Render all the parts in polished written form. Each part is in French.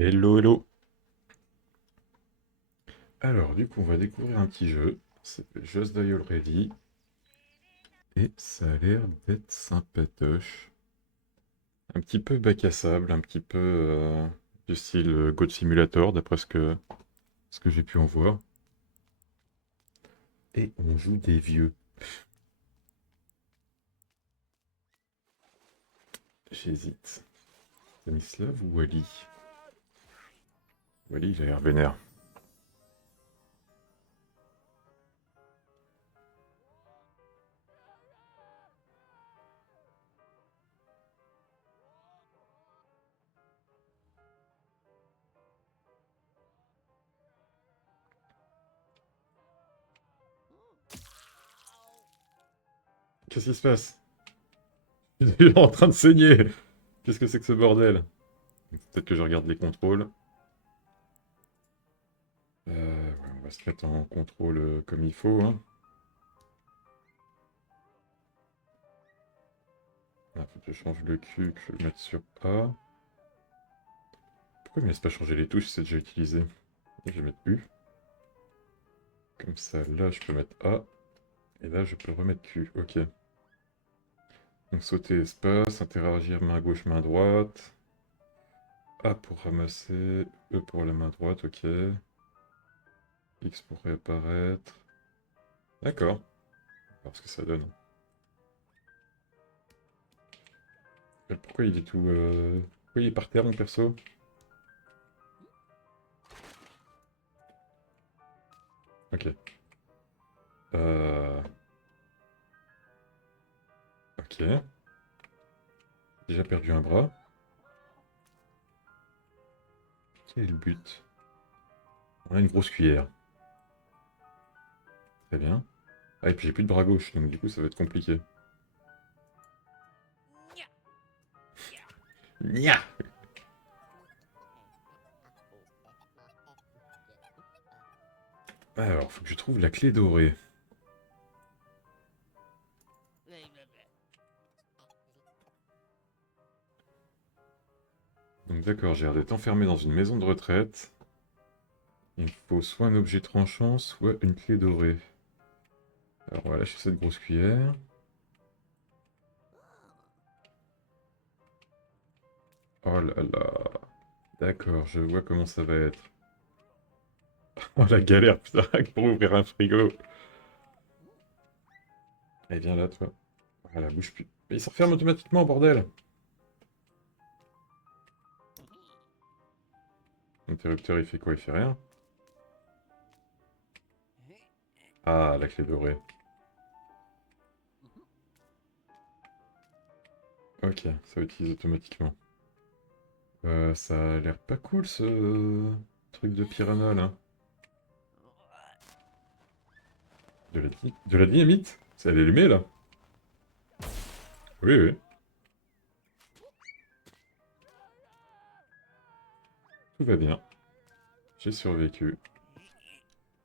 Hello, hello. Alors, du coup, on va découvrir un petit jeu. C'est Just Die Already. Et ça a l'air d'être sympatoche. Un petit peu bac à sable, un petit peu du style God Simulator, d'après ce que j'ai pu en voir. Et on joue des vieux. J'hésite. Stanislav ou Wally? Wally, il a l'air vénère. Qu'est-ce qui se passe? Il est en train de saigner. Qu'est-ce que c'est que ce bordel? Peut-être que je regarde les contrôles. Ouais, on va se mettre en contrôle comme il faut, hein. Ah, faut que je change le Q, que je vais le mettre sur A. Pourquoi il me laisse pas changer les touches si c'est déjà utilisé? Je vais mettre U. Comme ça, là, je peux mettre A. Et là, je peux remettre Q. Ok. Donc sauter espace, interagir main gauche, main droite. A pour ramasser, E pour la main droite, ok. X pour réapparaître. D'accord. On va voir ce que ça donne. Pourquoi il est tout... Pourquoi il est par terre, mon perso? Ok. Euh... Ok. Déjà perdu un bras. Quel est le but? On a une grosse cuillère. Très bien. Ah, et puis j'ai plus de bras gauche, donc du coup ça va être compliqué. Nya. Alors, faut que je trouve la clé dorée. Donc d'accord, j'ai l'air d'être enfermé dans une maison de retraite. Il me faut soit un objet tranchant, soit une clé dorée. Alors on va lâcher cette grosse cuillère. Oh là là. D'accord, je vois comment ça va être. Oh la galère, putain, pour ouvrir un frigo. Allez, viens là, toi. Voilà, bouge plus. Mais il se referme automatiquement, bordel. L'interrupteur, il fait quoi? Il fait rien. Ah, la clé dorée. Ok, ça utilise automatiquement. Ça a l'air pas cool, ce truc de piranha, là. De la dynamite? C'est elle est allumée, là? Oui, oui. Tout va bien. J'ai survécu.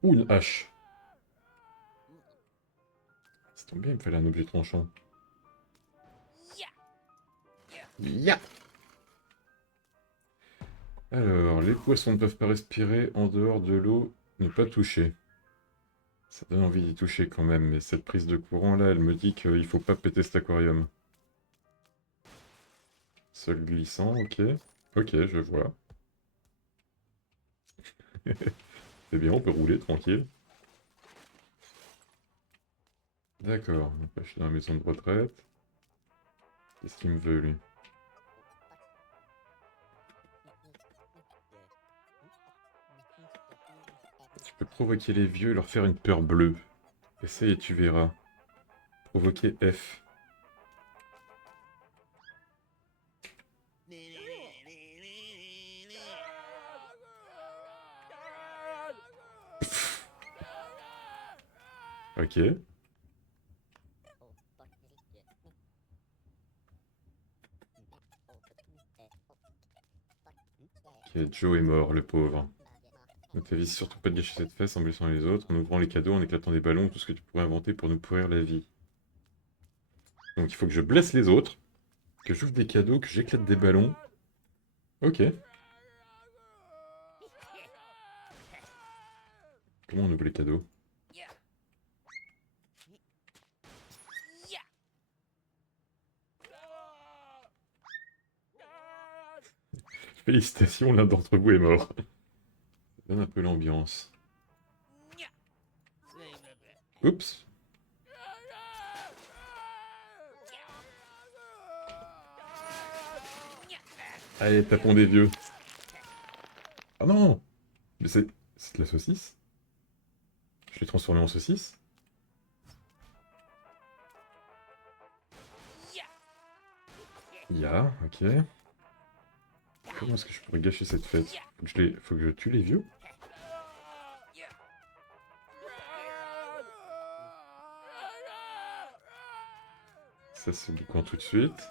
Ouh, une hache. Ça tombe bien, il me fallait un objet tranchant. Ya. Alors, les poissons ne peuvent pas respirer en dehors de l'eau. Ne pas toucher. Ça donne envie d'y toucher quand même, mais cette prise de courant là, elle me dit qu'il faut pas péter cet aquarium. Sol glissant, ok. Ok, je vois. C'est bien, on peut rouler tranquille. D'accord, donc là, je suis dans la maison de retraite. Qu'est-ce qu'il me veut, lui? Tu peux provoquer les vieux et leur faire une peur bleue. Essaye et tu verras. Provoquer F. Ok. Ok, Joe est mort, le pauvre. Ne t'avise surtout pas de gâcher cette fesse en blessant les autres, en ouvrant les cadeaux, en éclatant des ballons, tout ce que tu pourrais inventer pour nous pourrir la vie. Donc il faut que je blesse les autres, que j'ouvre des cadeaux, que j'éclate des ballons. Ok. Comment on ouvre les cadeaux? Félicitations, l'un d'entre vous est mort. Ça donne un peu l'ambiance. Oups. Allez, tapons des vieux. Ah non! Mais c'est de la saucisse? Je l'ai transformé en saucisse? Ya, ok. Comment est-ce que je pourrais gâcher cette fête? Faut que je tue les vieux? Ça, c'est du coin tout de suite.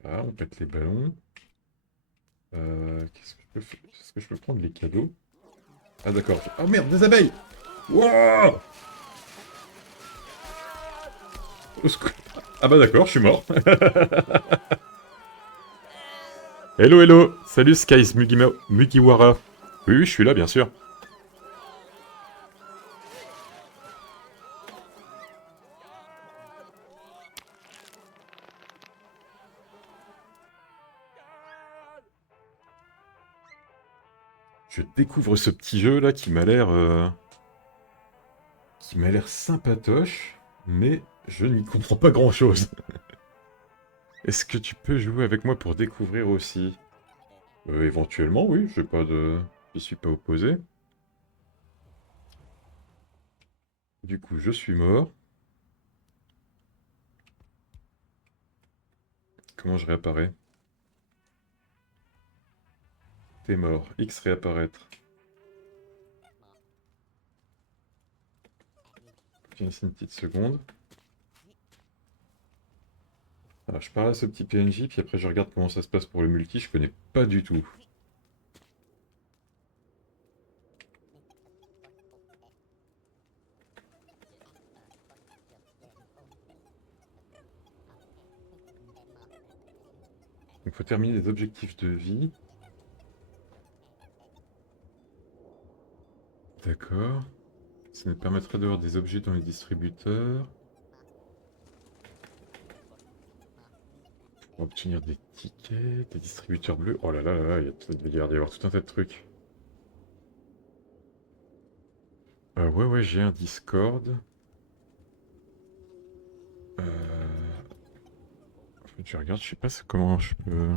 Voilà, on pète les ballons. Qu'est-ce que je peux faire? Est-ce que je peux prendre les cadeaux? Ah d'accord. Oh merde, des abeilles! Wouah! Au secours. Ah bah d'accord, je suis mort. Hello, hello! Salut Skies Mugiwara. Oui, oui, je suis là, bien sûr. Je découvre ce petit jeu là qui m'a l'air sympatoche, mais je n'y comprends pas grand chose. Est-ce que tu peux jouer avec moi pour découvrir aussi? Éventuellement, oui, j'ai pas de... Je suis pas opposé. Du coup, je suis mort. Comment je réapparais? T'es mort. X réapparaître. Viens ici une petite seconde. Alors, je parle à ce petit PNJ, puis après je regarde comment ça se passe pour le multi, je connais pas du tout. Il faut terminer les objectifs de vie. D'accord. Ça nous permettrait d'avoir des objets dans les distributeurs. On va obtenir des tickets, des distributeurs bleus. Oh là là là là, il va y avoir tout un tas de trucs. Ouais, ouais, j'ai un Discord. Je regarde, je sais pas comment je peux...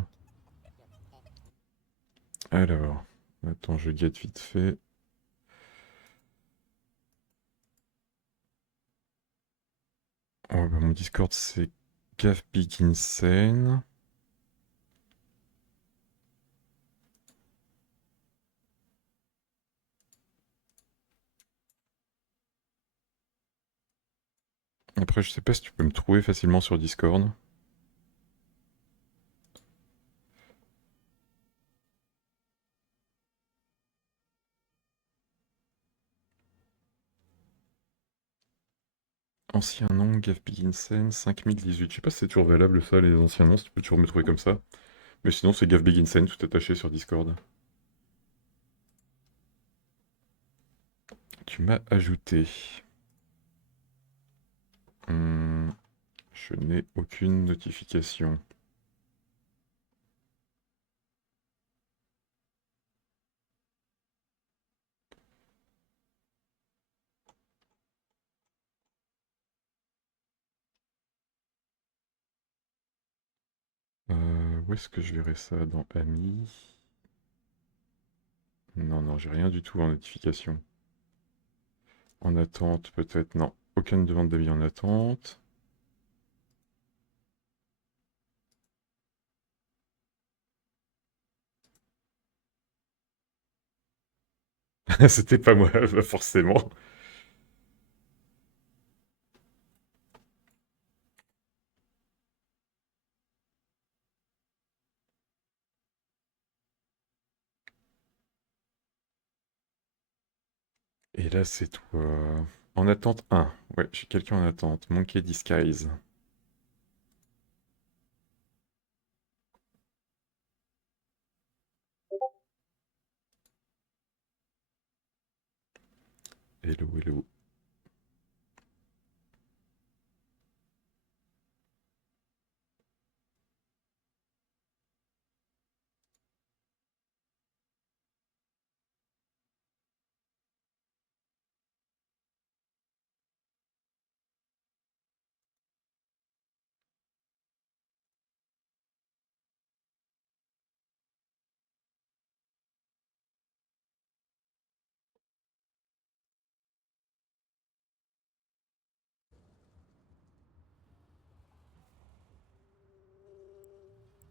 Alors, attends, je guette vite fait. Oh, bah, mon Discord, c'est Gav Big Insane. Après, je sais pas si tu peux me trouver facilement sur Discord. Ancien nom, Gav Big Insane, 5018. Je sais pas si c'est toujours valable ça, les anciens noms, si tu peux toujours me trouver comme ça. Mais sinon, c'est Gav Big Insane, tout attaché sur Discord. Tu m'as ajouté. Je n'ai aucune notification. Où est-ce que je verrai ça? Dans Amis? Non, non, j'ai rien du tout en notification. En attente, peut-être. Non, aucune demande d'avis en attente. C'était pas moi, forcément. Et là, c'est toi. En attente 1. Ouais, j'ai quelqu'un en attente. Monkey Disguise. Hello, hello.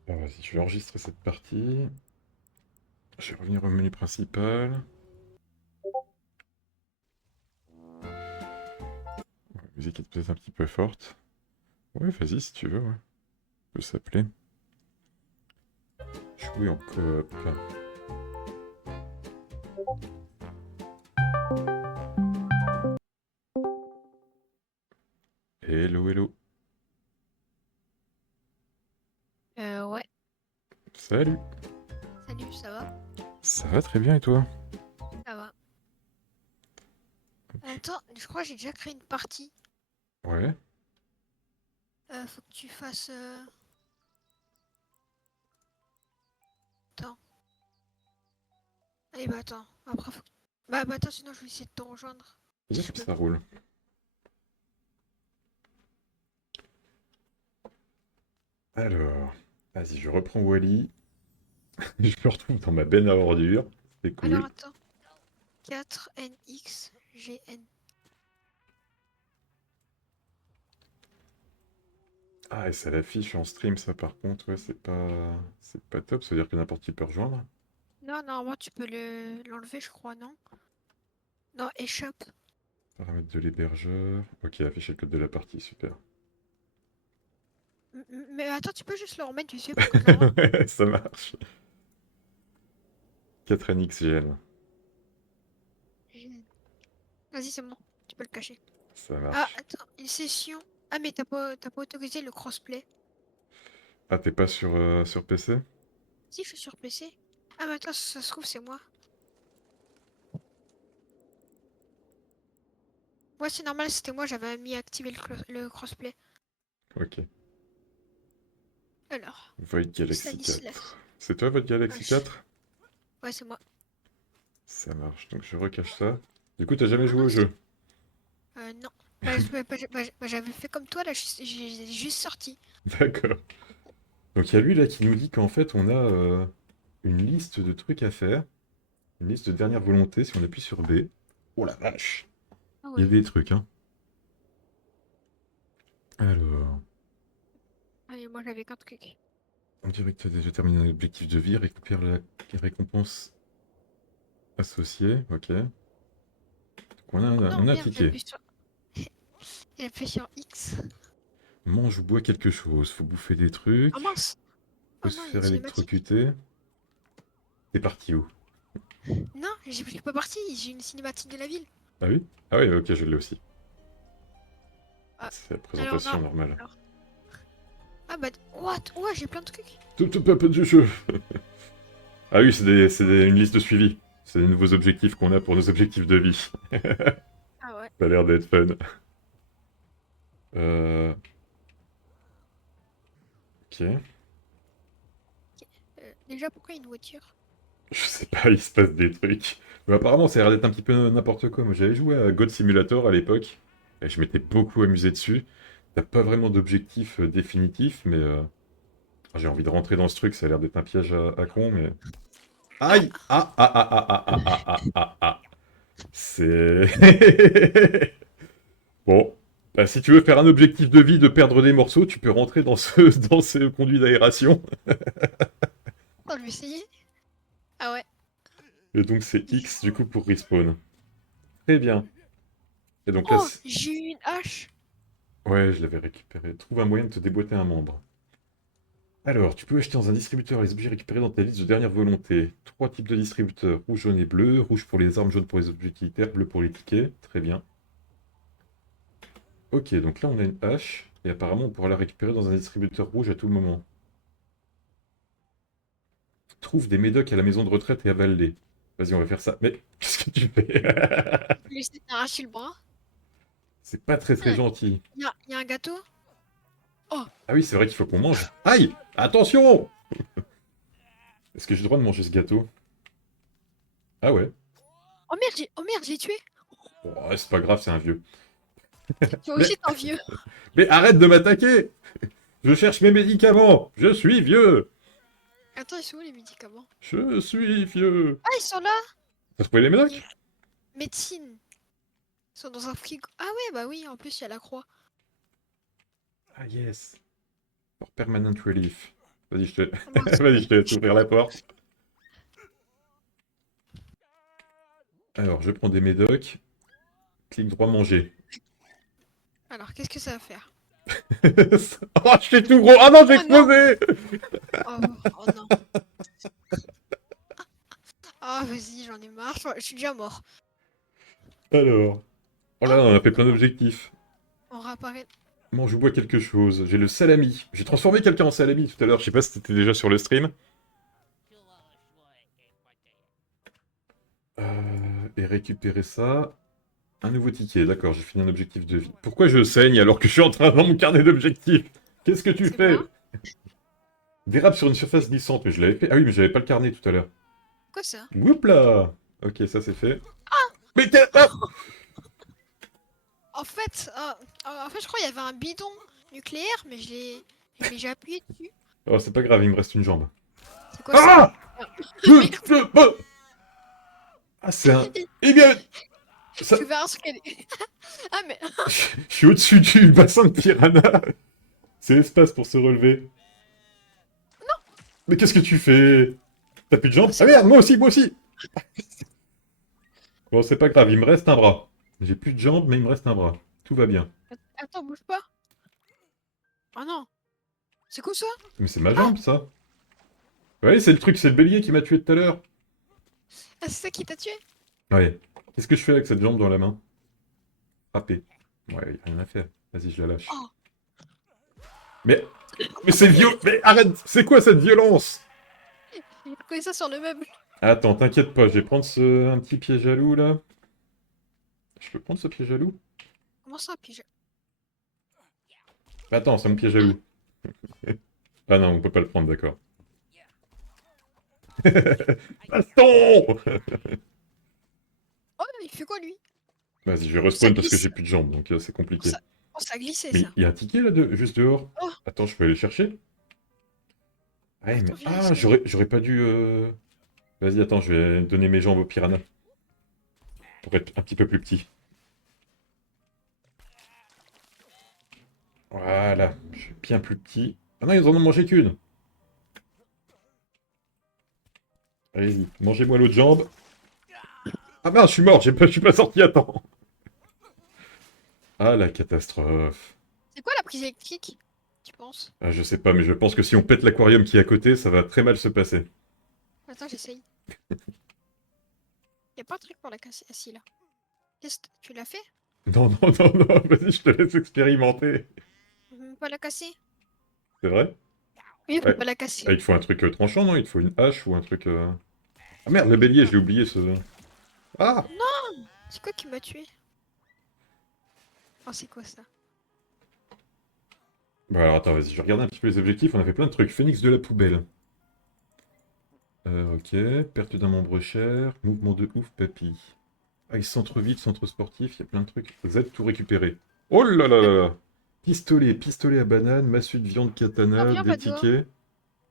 Alors vas-y, je vais enregistrer cette partie. Je vais revenir au menu principal. La musique est peut-être un petit peu forte. Ouais, vas-y si tu veux, ouais. Ça peut s'appeler. Jouer en coop. Hello, hello. Ouais. Salut. Salut, ça va? Ça va très bien et toi? Ça va. Attends, je crois que j'ai déjà créé une partie. Ouais. Faut que tu fasses. Attends. Allez, bah attends. Après, faut que... bah attends, sinon je vais essayer de te rejoindre. Si je Yep, peux. ça roule. Alors, vas-y, je reprends Wally. Je me retrouve dans ma benne à ordures. C'est Alors cool. attends. 4NXGN. Ah, et ça l'affiche en stream, ça par contre, ouais, c'est pas top. Ça veut dire que n'importe qui peut rejoindre. Non, normalement tu peux l'enlever, je crois, non? Non, échappe. Paramètres de l'hébergeur. Ok, afficher le code de la partie, super. Mais attends, tu peux juste le remettre dessus pour que je le vois. Ouais, ça marche. 4NXGL, GN. Vas-y, c'est bon. Tu peux le cacher. ça Ah, marche. attends. Une session. Ah, mais t'as pas autorisé le crossplay. Ah, t'es pas sur, sur PC? Si, je suis sur PC. Ah, mais attends, ça se trouve, c'est moi. Ouais, c'est normal, c'était moi, j'avais mis activer le crossplay. Ok. Alors, Void Galaxy Stanislas. 4. C'est toi, Void Galaxy H. 4? Ouais, c'est moi. Ça marche, donc je recache ça. Du coup, t'as jamais Ah joué non, au jeu? non. J'avais fait comme toi, là, j'ai juste sorti. D'accord. Donc il y a lui là qui nous dit qu'en fait on a une liste de trucs à faire, une liste de dernière volonté si on appuie sur B. Oh la vache! Ah Il y a ouais. des trucs, hein. Alors, Allez, moi, j'avais qu'un truc. on dirait que tu as déjà terminé un objectif de vie, récupère la récompense associée, ok. Donc Non, on a un merde, ticket. j'ai appuyé sur X. Mange ou bois quelque chose, faut bouffer des Ah trucs, mince. faut Oh se non, il y a une faire cinématique. électrocuter. T'es parti où? Non, j'ai pas parti, j'ai une cinématique de la ville. Ah oui? Ah oui, ok, je l'ai aussi. Ah, C'est la alors non. présentation normale. Alors. Ah bah, what? Ouais, j'ai plein de trucs. Tout pas du jeu! Ah oui, une liste de suivi. C'est les nouveaux objectifs qu'on a pour nos objectifs de vie. Ah ouais. Ça a l'air d'être fun. Euh... Ok. Déjà, pourquoi une voiture? Je sais pas, il se passe des trucs. Mais apparemment, ça a l'air d'être un petit peu n'importe quoi. Moi, j'avais joué à God Simulator à l'époque. Et je m'étais beaucoup amusé dessus. T'as pas vraiment d'objectif définitif, mais j'ai envie de rentrer dans ce truc. Ça a l'air d'être un piège à con, mais... Ah, Aïe! Ah, ah, ah, ah, ah, ah, ah, ah, ah, ah. C'est... Bon, bah, si tu veux faire un objectif de vie de perdre des morceaux, tu peux rentrer dans dans ce conduit d'aération. oh, je vais essayer. Ah ouais. Et donc c'est Easy. X du coup pour respawn. Très bien. Et donc là, Oh, j'ai eu une hache. ouais, je l'avais récupéré. Trouve un moyen de te déboîter un membre. Alors, tu peux acheter dans un distributeur les objets récupérés dans ta liste de dernière volonté. Trois types de distributeurs, rouge, jaune et bleu. Rouge pour les armes, jaune pour les objets utilitaires, bleu pour les tickets. Très bien. Ok, donc là on a une hache. Et apparemment on pourra la récupérer dans un distributeur rouge à tout moment. Trouve des médocs à la maison de retraite et avale-les. Vas-y, on va faire ça. Mais qu'est-ce que tu fais? Je lui ai arraché le bras. C'est pas très très gentil. Y a un gâteau. Oh, Ah oui, c'est vrai qu'il faut qu'on mange. Aïe! Attention! Est-ce que j'ai le droit de manger ce gâteau? Ah ouais. oh merde, j'ai tué. Bon, ouais, c'est pas grave, c'est un vieux. Toi Mais, aussi, t'es un vieux. mais arrête de m'attaquer! Je cherche mes médicaments! Je suis vieux! Attends, ils sont où les médicaments? Je suis vieux! Ah, ils sont là. T'as trouvé les médocs? Médecine. Ils sont dans un frigo. Ah ouais, bah oui, en plus, il y a la croix. Ah yes! For permanent relief. Vas-y, je te... Oh, mince. Vas-y, je te laisse ouvrir la porte. Alors, je prends des médocs. Clic droit manger. Alors, qu'est-ce que ça va faire? Oh, je suis tout gros! Ah non, j'ai Oh non. explosé! Oh, oh non. Ah, vas-y, j'en ai marre. Je suis déjà mort. Alors... Oh là là, on a fait plein d'objectifs. On réapparaît. Mange ou bois quelque chose. J'ai le salami. J'ai transformé quelqu'un en salami tout à l'heure. Je sais pas si t'étais déjà sur le stream. Et récupérer ça. Un nouveau ticket. D'accord, j'ai fini un objectif de vie. Pourquoi je saigne alors que je suis en train de mon carnet d'objectifs? Qu'est-ce que tu C'est fais? moi. Dérape sur une surface glissante. Mais je l'avais fait. Ah oui, mais j'avais pas le carnet tout à l'heure. Quoi ça? Oups là! Ok, ça c'est fait. Mais ah En fait, je crois qu'il y avait un bidon nucléaire, mais j'ai déjà appuyé dessus. Oh, c'est pas grave, il me reste une jambe. C'est quoi ça? Ah! Mais- Ah, c'est un... Eh bien... Ça... Tu verras ce qu'elle est. Ah, mais. Je suis au-dessus du bassin de piranha. C'est l'espace pour se relever. Mais qu'est-ce que tu fais? T'as plus de jambes? Ah merde, moi aussi, moi aussi! Bon, c'est pas grave, il me reste un bras. J'ai plus de jambes, mais il me reste un bras. Tout va bien. Attends, bouge pas. Oh non. C'est quoi ça? Mais c'est ma jambe, ça. Ouais, c'est le truc, c'est le bélier qui m'a tué tout à l'heure. Ah, c'est ça qui t'a tué? Ouais. Qu'est-ce que je fais avec cette jambe dans la main? Frapper. Ouais, y a rien à faire. Vas-y, je la lâche. Oh. Mais... Mais c'est violent! Mais arrête! C'est quoi cette violence? J'ai trouvé ça sur le meuble. Attends, t'inquiète pas, je vais prendre un petit piège à loup, là. Je peux prendre ce piège à loup? Comment ça, piège? Attends, c'est mon piège à loup. Ah non, on peut pas le prendre, d'accord. Baston! Oh, il fait quoi lui? Vas-y, je vais respawn parce que j'ai plus de jambes, donc c'est compliqué. Oh, ça a glissé Mais ça. il y a un ticket là, juste dehors. Oh. Attends, je peux aller le chercher? Ouais, mais... Attends, viens Ah, ici. j'aurais pas dû... Vas-y, attends, je vais donner mes jambes au piranha. Pour être un petit peu plus petit. Voilà, je suis bien plus petit. Ah non, ils en ont mangé qu'une. Allez-y, mangez-moi l'autre jambe. Ah mince, je suis mort, je suis pas sorti à temps. Ah, la catastrophe. C'est quoi la prise électrique? Tu penses? Ah, je sais pas, mais je pense que si on pète l'aquarium qui est à côté, ça va très mal se passer. Attends, j'essaye. Y a pas un truc pour la casser. Ah si, là. Tu l'as fait? Non, non, non, non, vas-y, je te laisse expérimenter. On peut même pas la casser? C'est vrai? Oui, on peut Ouais. pas la casser. Ah, il te faut un truc tranchant, non? Il te faut une hache ou un truc... Ah merde, le bélier, je l'ai oublié, ce... Ah! C'est quoi qui m'a tué? Oh, c'est quoi ça? Bah alors attends, vas-y, je vais regarder un petit peu les objectifs. On a fait plein de trucs. Phénix de la poubelle. Ok. Perte d'un membre cher. Mouvement de ouf, papy. Ah, centre-ville, centre sportif, il y a plein de trucs. Z, tout récupérer. Oh là là là là! Pistolet, pistolet à banane, massue de viande katana, Ah, viens, des pas dehors. tickets.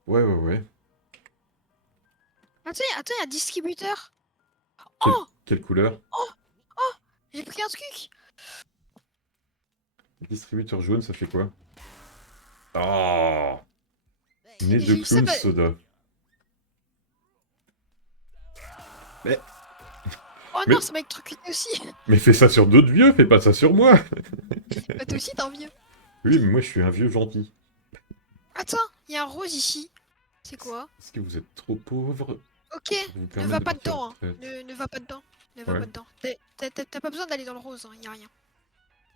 Ouais, ouais, ouais. Attends, y a un distributeur. Quelle, Oh! quelle couleur? J'ai pris un truc. Distributeur jaune, ça fait quoi? Ah! Nez de J'ai eu ça, clown bah- soda. Mais, Oh Mais- non, ça m'a électrocuté aussi. mais fais ça sur d'autres vieux, fais pas ça sur moi! Bah, toi aussi, t'es un vieux. Oui, mais moi je suis un vieux gentil. Attends, y a un rose ici. C'est quoi? Est-ce que vous êtes trop pauvre? Ok, pour vous ne permettre va de pas partir à dedans. la retraite Ne va pas dedans. Ne va Ouais. pas dedans. T'as pas besoin d'aller dans le rose, hein, y a rien.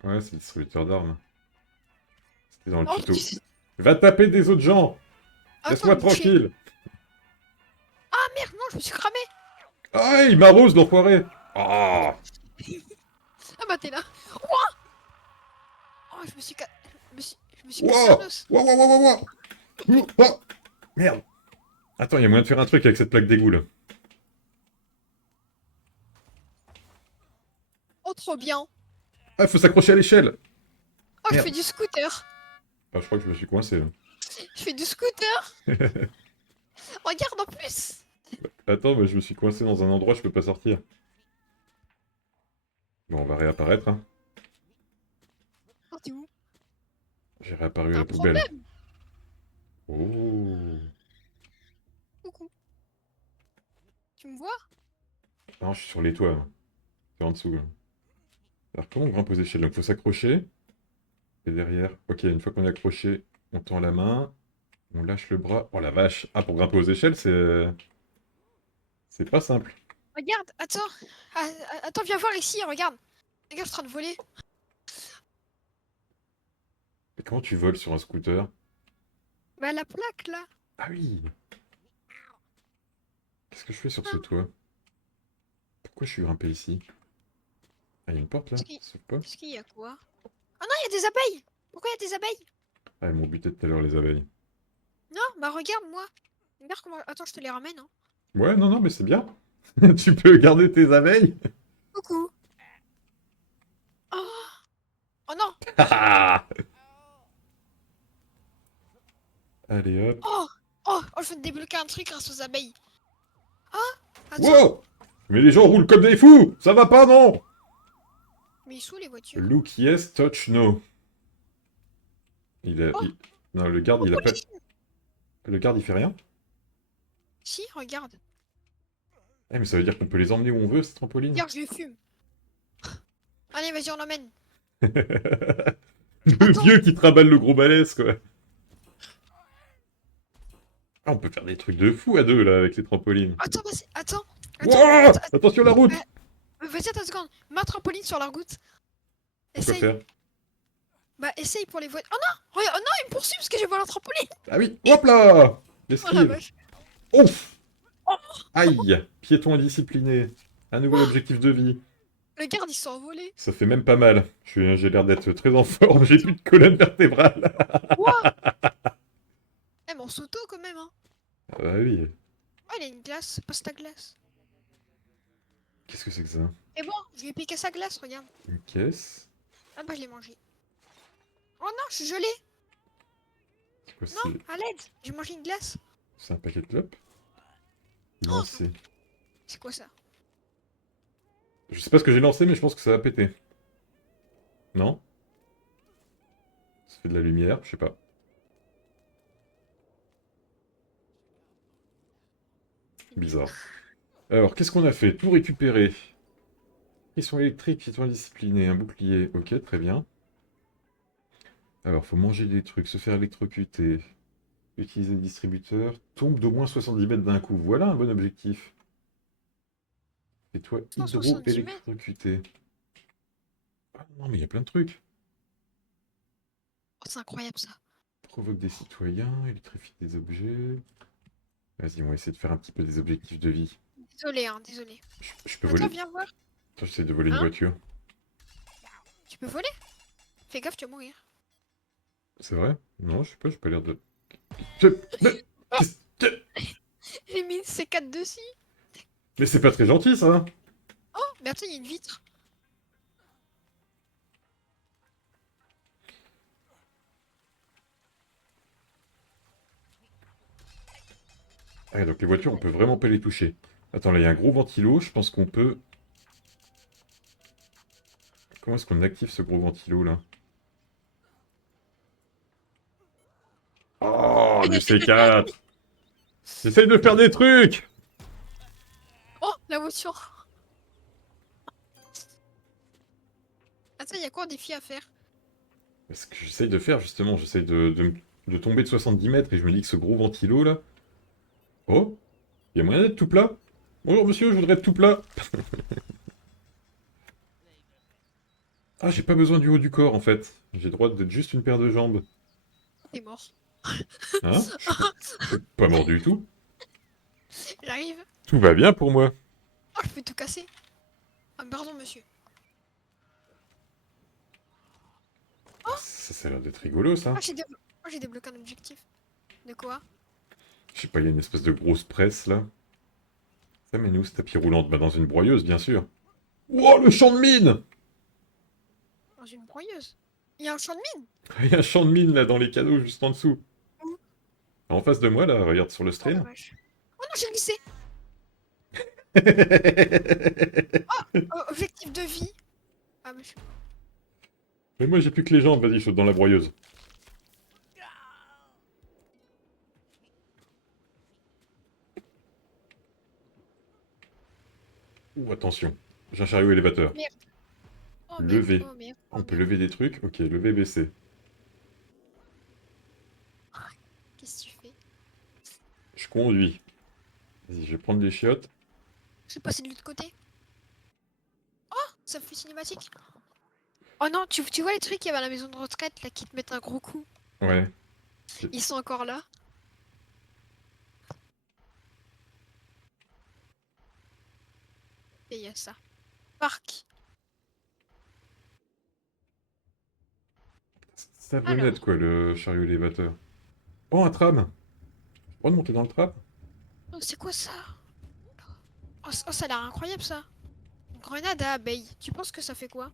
Ouais, c'est le distributeur d'armes. C'était dans le Oh, tuto. Va taper des autres gens! Attends, Laisse-moi boucher. tranquille! Ah merde, non, je me suis cramé. Ah, il m'arrose, l'enfoiré. Ah. Ah bah t'es là. Ouah. Oh, je me suis cassé un Wow. os. Wow, wow, wow, wow, wow. Ah. Merde. Attends, il y a moyen de faire un truc avec cette plaque d'égout, là. Oh, trop bien. Ah, faut s'accrocher à l'échelle. Oh, je Merde. fais du scooter. Ah, je crois que je me suis coincé, là. Je fais du scooter. Regarde en plus. Attends, mais je me suis coincé dans un endroit, je peux pas sortir. Bon, on va réapparaître, hein. Oh, t'es où? J'ai réapparu à T'as la un poubelle. problème. Oh. Coucou. Tu me vois? Non, je suis sur les toits, là. C'est en dessous, là. Alors, comment on grimpe aux échelles? Donc, faut s'accrocher. Et derrière, ok, une fois qu'on est accroché, on tend la main. On lâche le bras. Oh la vache! Ah, pour grimper aux échelles, c'est... C'est pas simple. Regarde, attends. Ah, attends, viens voir ici, regarde. Regarde, je suis en train de voler. Mais comment tu voles sur un scooter? Bah, la plaque là. Ah oui! Qu'est-ce que je fais sur ce Ah, toit? Pourquoi je suis grimpé ici? Ah, il y a une porte là? Qu'est-ce qu'il Ça s'ouvre pas? qu'est-ce qu'il y a quoi? Ah non, il y a des abeilles. Pourquoi il y a des abeilles? Ah, elles m'ont buté tout à l'heure, les abeilles. Non, bah regarde moi. Regarde comment. Attends, je te les ramène. Hein. Ouais, non, non, mais c'est bien. Tu peux garder tes abeilles? Coucou. Oh, oh non. Ah. Allez hop. Oh, oh, je viens de débloquer un truc grâce aux abeilles. Ah, attends. Wow! Mais les gens roulent comme des fous! Ça va pas, non? Mais ils sont où les voitures? Look yes, touch no. Il a... Oh, Non, le garde, oh, il a pas... police. Le garde, il fait rien? Si, regarde. Eh, mais ça veut dire qu'on peut les emmener où on veut, ces trampolines? Regarde, je les fume. Allez, vas-y, on l'emmène. Le Attends. vieux qui traballe le gros balèze, quoi. Ah, on peut faire des trucs de fou à deux, là, avec les trampolines. Attends, attends. Wouah! Attends. Attention la route! Vas-y, attends une seconde. Ma trampoline sur la route. Pourquoi Essaye. faire? Bah, essaye pour les voitures. Oh non! Oh non, il me poursuit parce que j'ai volé un trampoline. Ah oui! Hop là! Oh la L'esquive! vache. Ouf! Oh, Aïe! Piéton indiscipliné. Un nouvel oh, objectif de vie. le garde, il s'est envolé. Ça fait même pas mal. J'ai l'air d'être très en forme, j'ai plus de colonne vertébrale. Ouah. Eh, mais on s'auto quand même, hein. Ah bah oui. Oh, il a une glace. Passe ta glace. Qu'est-ce que c'est que ça? Et bon, je lui ai piqué sa glace, regarde. Une caisse? Ah bah, je l'ai mangé. Oh non, je suis gelé. C'est quoi Non, à l'aide. J'ai mangé une glace. C'est un paquet de clopes? Oh, Lancé. c'est quoi ça? Je sais pas ce que j'ai lancé, mais je pense que ça va péter. Non? Ça fait de la lumière, je sais pas. Bizarre. Alors, qu'est-ce qu'on a fait? Tout récupérer. Pression électrique, piéton indiscipliné, un bouclier. Ok, très bien. Alors, faut manger des trucs, se faire électrocuter. Utiliser le distributeur. Tombe d'au moins 70 mètres d'un coup. Voilà un bon objectif. Et toi, 170 mètres. hydro-électrocuté. Ah non, mais il y a plein de trucs. Oh, c'est incroyable ça. Provoque des citoyens, électrifie des objets. Vas-y, on va essayer de faire un petit peu des objectifs de vie. Désolé, hein, désolé. Je peux Attends, voler? viens voir. Attends, j'essaie de voler une Hein? voiture. Tu peux voler? Fais gaffe, tu vas mourir. C'est vrai? Non, je sais pas, j'ai pas l'air de... Je- Mais J'ai mis une C4 dessus. mais c'est pas très gentil, ça! Oh, mais attends, il y a une vitre. Ah, donc les voitures, on peut vraiment pas les toucher. Attends, là, il y a un gros ventilo, je pense qu'on peut... Comment est-ce qu'on active ce gros ventilo, là? Oh, du C4! J'essaye de faire des trucs! Oh, la voiture. Attends, il y a quoi en défi à faire? Ce que j'essaye de faire, justement, j'essaye de tomber de 70 mètres et je me dis que ce gros ventilo, là... Oh! Il y a moyen d'être tout plat? Bonjour, monsieur, je voudrais être tout plat! Ah, j'ai pas besoin du haut du corps, en fait. J'ai le droit d'être juste une paire de jambes. T'es mort. Hein? Je suis pas mort du tout. J'arrive. Tout va bien pour moi. je peux tout casser. Ah, pardon, monsieur. Ça a l'air d'être rigolo, ça. Ah, j'ai débloqué un objectif. De quoi? Je sais pas, il y a une espèce de grosse presse, là. Ça mène où, ce tapis roulant? Bah, dans une broyeuse, bien sûr. Oh, le champ de mine! Dans une broyeuse. Il y a un champ de mine. Il y a un champ de mine, là, dans les canaux, juste en dessous. Où? En face de moi, là, regarde sur le Oh la stream. vache. Oh non, j'ai glissé. Objectif de vie. Ah, mais je... Mais moi, j'ai plus que les jambes, vas-y, saute dans la broyeuse. Ouh, attention. J'ai un chariot élévateur. Merde. Oh merde. Lever. Oh merde. On Oh peut merde. lever des trucs? Ok, lever, baisser. Qu'est-ce que tu fais? Je conduis. Vas-y, je vais prendre les chiottes. Je vais passer de l'autre côté. Oh, ça fait cinématique. Oh non, tu vois les trucs qu'il y avait à la maison de retraite là qui te mettent un gros coup. Ouais. Ils sont encore là. Et il y a ça. Parc. Savonnette, quoi, le chariot élévateur. Oh, un tram! J'ai le droit de monter dans le tram? Oh, c'est quoi ça? Oh, ça a l'air incroyable ça. Une grenade à abeilles. Tu penses que ça fait quoi?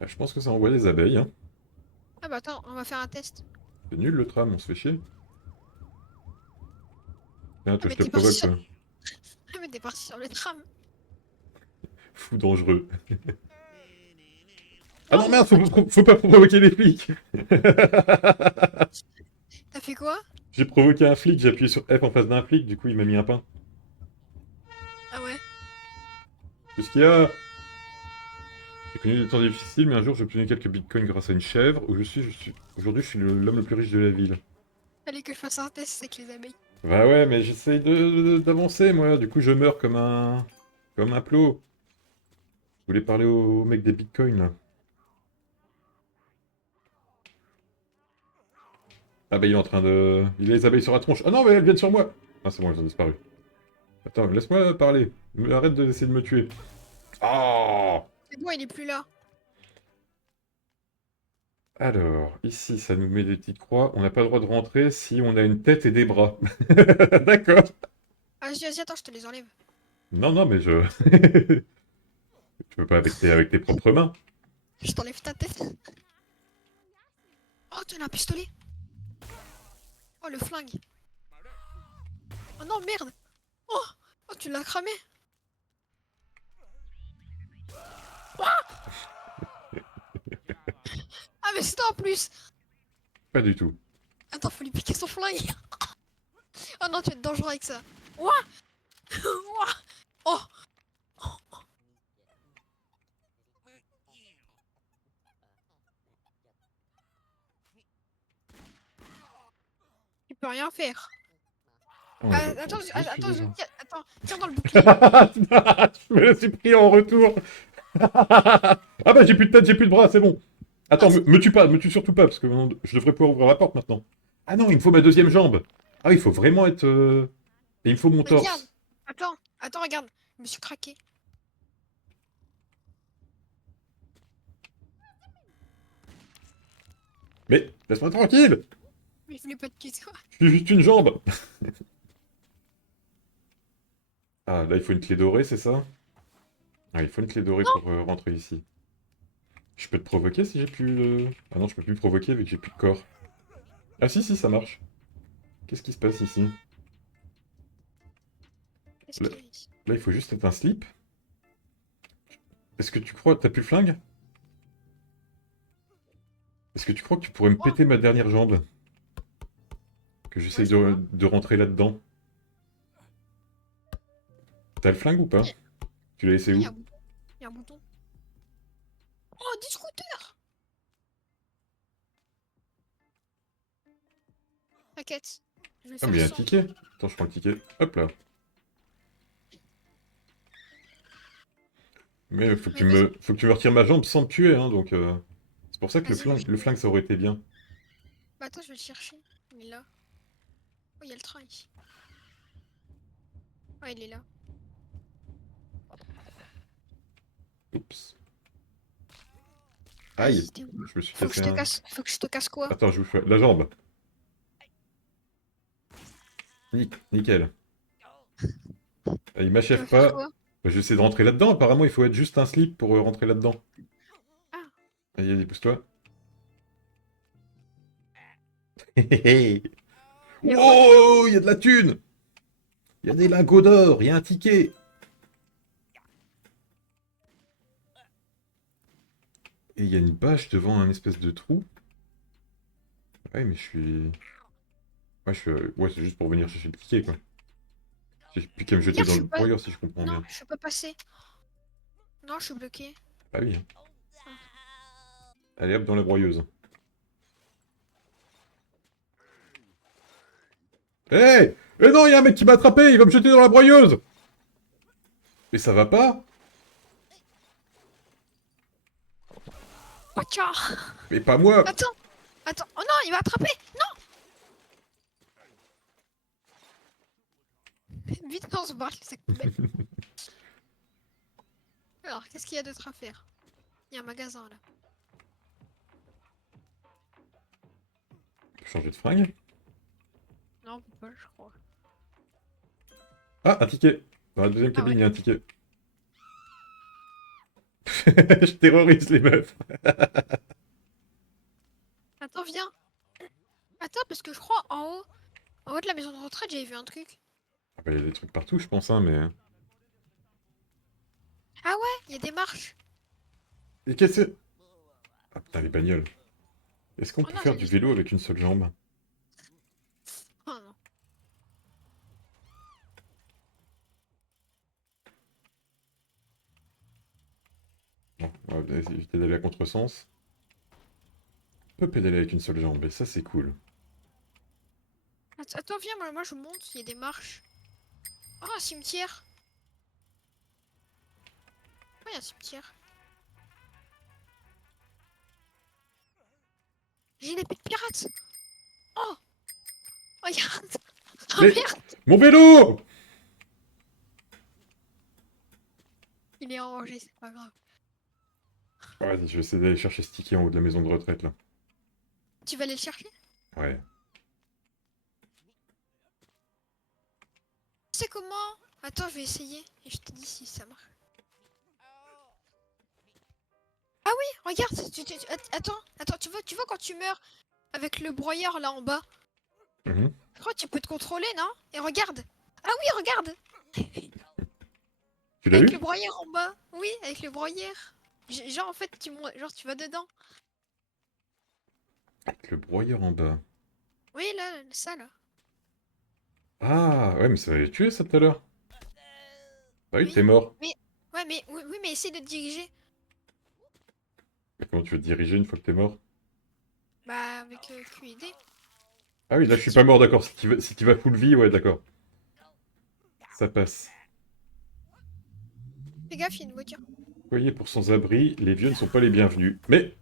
Ah, je pense que ça envoie des abeilles, hein. Ah bah attends, on va faire un test. C'est nul le tram, on se fait chier. Tiens, Ah toi, je mais te t'es parti provoque, sur... toi. Ah mais t'es parti sur le tram. Fou dangereux. Ah non, Non, merde, faut pas provoquer les flics! t'as fait quoi? J'ai provoqué un flic, j'ai appuyé sur F en face d'un flic, du coup, il m'a mis un pain. Ah ouais. Qu'est-ce qu'il y a? J'ai connu des temps difficiles, mais un jour, j'ai obtenu quelques bitcoins grâce à une chèvre. Aujourd'hui, je suis l'homme le plus riche de la ville. Fallait que je fasse un test avec les abeilles. Bah ouais, mais j'essaye d'avancer, moi. Du coup, je meurs comme un plot. Je voulais parler au mec des bitcoins, là. Ah bah, il est en train de... Il a les abeilles sur la tronche. Ah non, mais elles viennent sur moi! Ah, c'est bon, elles ont disparu. Attends, laisse-moi parler. Arrête d'essayer de me tuer. Ah! C'est bon, il est plus là. Alors, ici, ça nous met des petites croix. On n'a pas le droit de rentrer si on a une tête et des bras. D'accord. Ah, vas-y, attends, je te les enlève. Non, non, mais je... Tu peux pas avec tes propres mains. Je t'enlève ta tête. Oh, tu as un pistolet. Oh, le flingue. Oh non, merde. Oh, oh tu l'as cramé. Ah, mais c'est toi en plus. Pas du tout. Attends, faut lui piquer son flingue. Oh non, tu es dangereux avec ça. Ouah. Ouah. Oh. Tu peux rien faire. Oh, Ah, bah, attends, c'est attends, suffisant. attends, tire dans le bouclier. Je me le suis pris en retour. Ah bah j'ai plus de tête, j'ai plus de bras, c'est bon. Attends, me tue pas, me tue surtout pas, parce que je devrais pouvoir ouvrir la porte maintenant. Ah non, il me faut ma deuxième jambe. Ah oui, il faut vraiment être... Et il me faut mon Regarde. torse. Attends, regarde. Je me suis craqué. Mais laisse-moi tranquille. Mais je voulais pas te tuer, toi. Je suis juste une jambe. Ah, là, il faut une clé dorée, c'est ça? Ah, il faut une clé dorée pour rentrer ici. Je peux te provoquer si j'ai plus le... Ah non, je peux plus me provoquer vu que j'ai plus de corps. Ah si, si, ça marche. Qu'est-ce qui se passe ici? Qu'est-ce Là, qu'il y a ici? là, il faut juste être un slip. Est-ce que tu crois... T'as plus le flingue? Est-ce que tu crois que tu pourrais me péter ma dernière jambe? Que j'essaye Ouais, ça va. de rentrer là-dedans. T'as le flingue ou pas? Oui, Tu l'as laissé il y où? a un bouton. Il y a un bouton. Oh, des scooters! T'inquiète. Je vais Ah, faire mais il y a un 100. ticket. Attends, je prends le ticket. Hop là. Mais Mais vas-y, faut que tu me retires ma jambe sans me tuer, hein, donc... C'est pour ça que vas-y, le flingue, ça aurait été bien. Bah attends, je vais le chercher. Il est là. Oh, il y a le train ici. Oh, il est là. Oups. Aïe, Vas-y, t'es où? je me suis Faut que cassé je te un... casse. Faut que je te casse quoi? Attends, je vous fais la jambe. Nickel. Ah, il Tu veux m'achève faire pas. quoi? Bah, je vais essayer de rentrer là-dedans. Apparemment, il faut être juste un slip pour rentrer là-dedans. Ah, Allez, pousse-toi. Hé hé hé. y a quoi dedans? Wow, il y a de la thune. Il y a des lingots d'or, il y a un ticket. Et il y a une bâche devant un espèce de trou. Ouais, mais je suis... Ouais, ouais, c'est juste pour venir chercher le ticket, quoi. J'ai plus qu'à me jeter Regarde, je dans suis le pas. broyeur, si je comprends Non, bien. je suis pas passé. Non, je suis bloqué. Ah oui, hein. Ah. Allez, hop, dans la broyeuse. Hé! Eh non, il y a un mec qui m'a attrapé, il va me jeter dans la broyeuse! Mais ça va pas? Oh, tiens! Mais pas moi! Attends! Attends! Oh non, il m'a attrapé! Vite, on se barre, le sac poubelle. Alors, qu'est-ce qu'il y a d'autre à faire? Il y a un magasin là. Changer de fringue? Non, on peut pas, je crois. Ah, un ticket! Dans la deuxième Ah cabine, ouais. il y a un ticket. Je terrorise les meufs. Attends, viens! Attends, parce que je crois en haut de la maison de retraite, j'avais vu un truc. Ah bah, il y a des trucs partout, je pense, hein, mais... Ah ouais, il y a des marches. Et qu'est-ce que c'est? Ah putain, les bagnoles. Est-ce qu'on Oh peut non, faire j'ai du des vélo spoils. avec une seule jambe? Oh non. Non, on va éviter d'aller à contresens. On peut pédaler avec une seule jambe, et ça, c'est cool. Attends, viens, moi je monte, il y a des marches. Oh, un cimetière. Oh, il y a un cimetière. J'ai une épée de pirate. Oh, regarde. Oh Mais... merde, Mon vélo! il est rangé, c'est pas grave. Ouais, vas-y, je vais essayer d'aller chercher ce ticket en haut de la maison de retraite, là. Tu vas aller le chercher? Ouais. Tu sais comment? Attends, je vais essayer et je te dis si ça marche. Ah oui, regarde, attends, tu vois quand tu meurs avec le broyeur là en bas, Mhm. je crois que tu peux te contrôler, non? Et regarde. Ah oui, regarde. Tu l'as Avec eu? le broyeur en bas. Oui, avec le broyeur. Genre en fait, genre tu vas dedans. Avec le broyeur en bas. Oui, là, ça là. Ah, ouais, mais ça va les tuer, ça, tout à l'heure. Ah oui, Oui. t'es mort. Mais ouais, mais oui, mais essaye de te diriger. Mais comment tu veux te diriger une fois que t'es mort? Bah avec QID. Ah oui, là, je suis pas mort, d'accord. Si tu vas full vie, ouais, d'accord. Ça passe. Fais gaffe, il y a une voiture. Voyez, pour sans-abri, les vieux ne sont pas les bienvenus. Mais,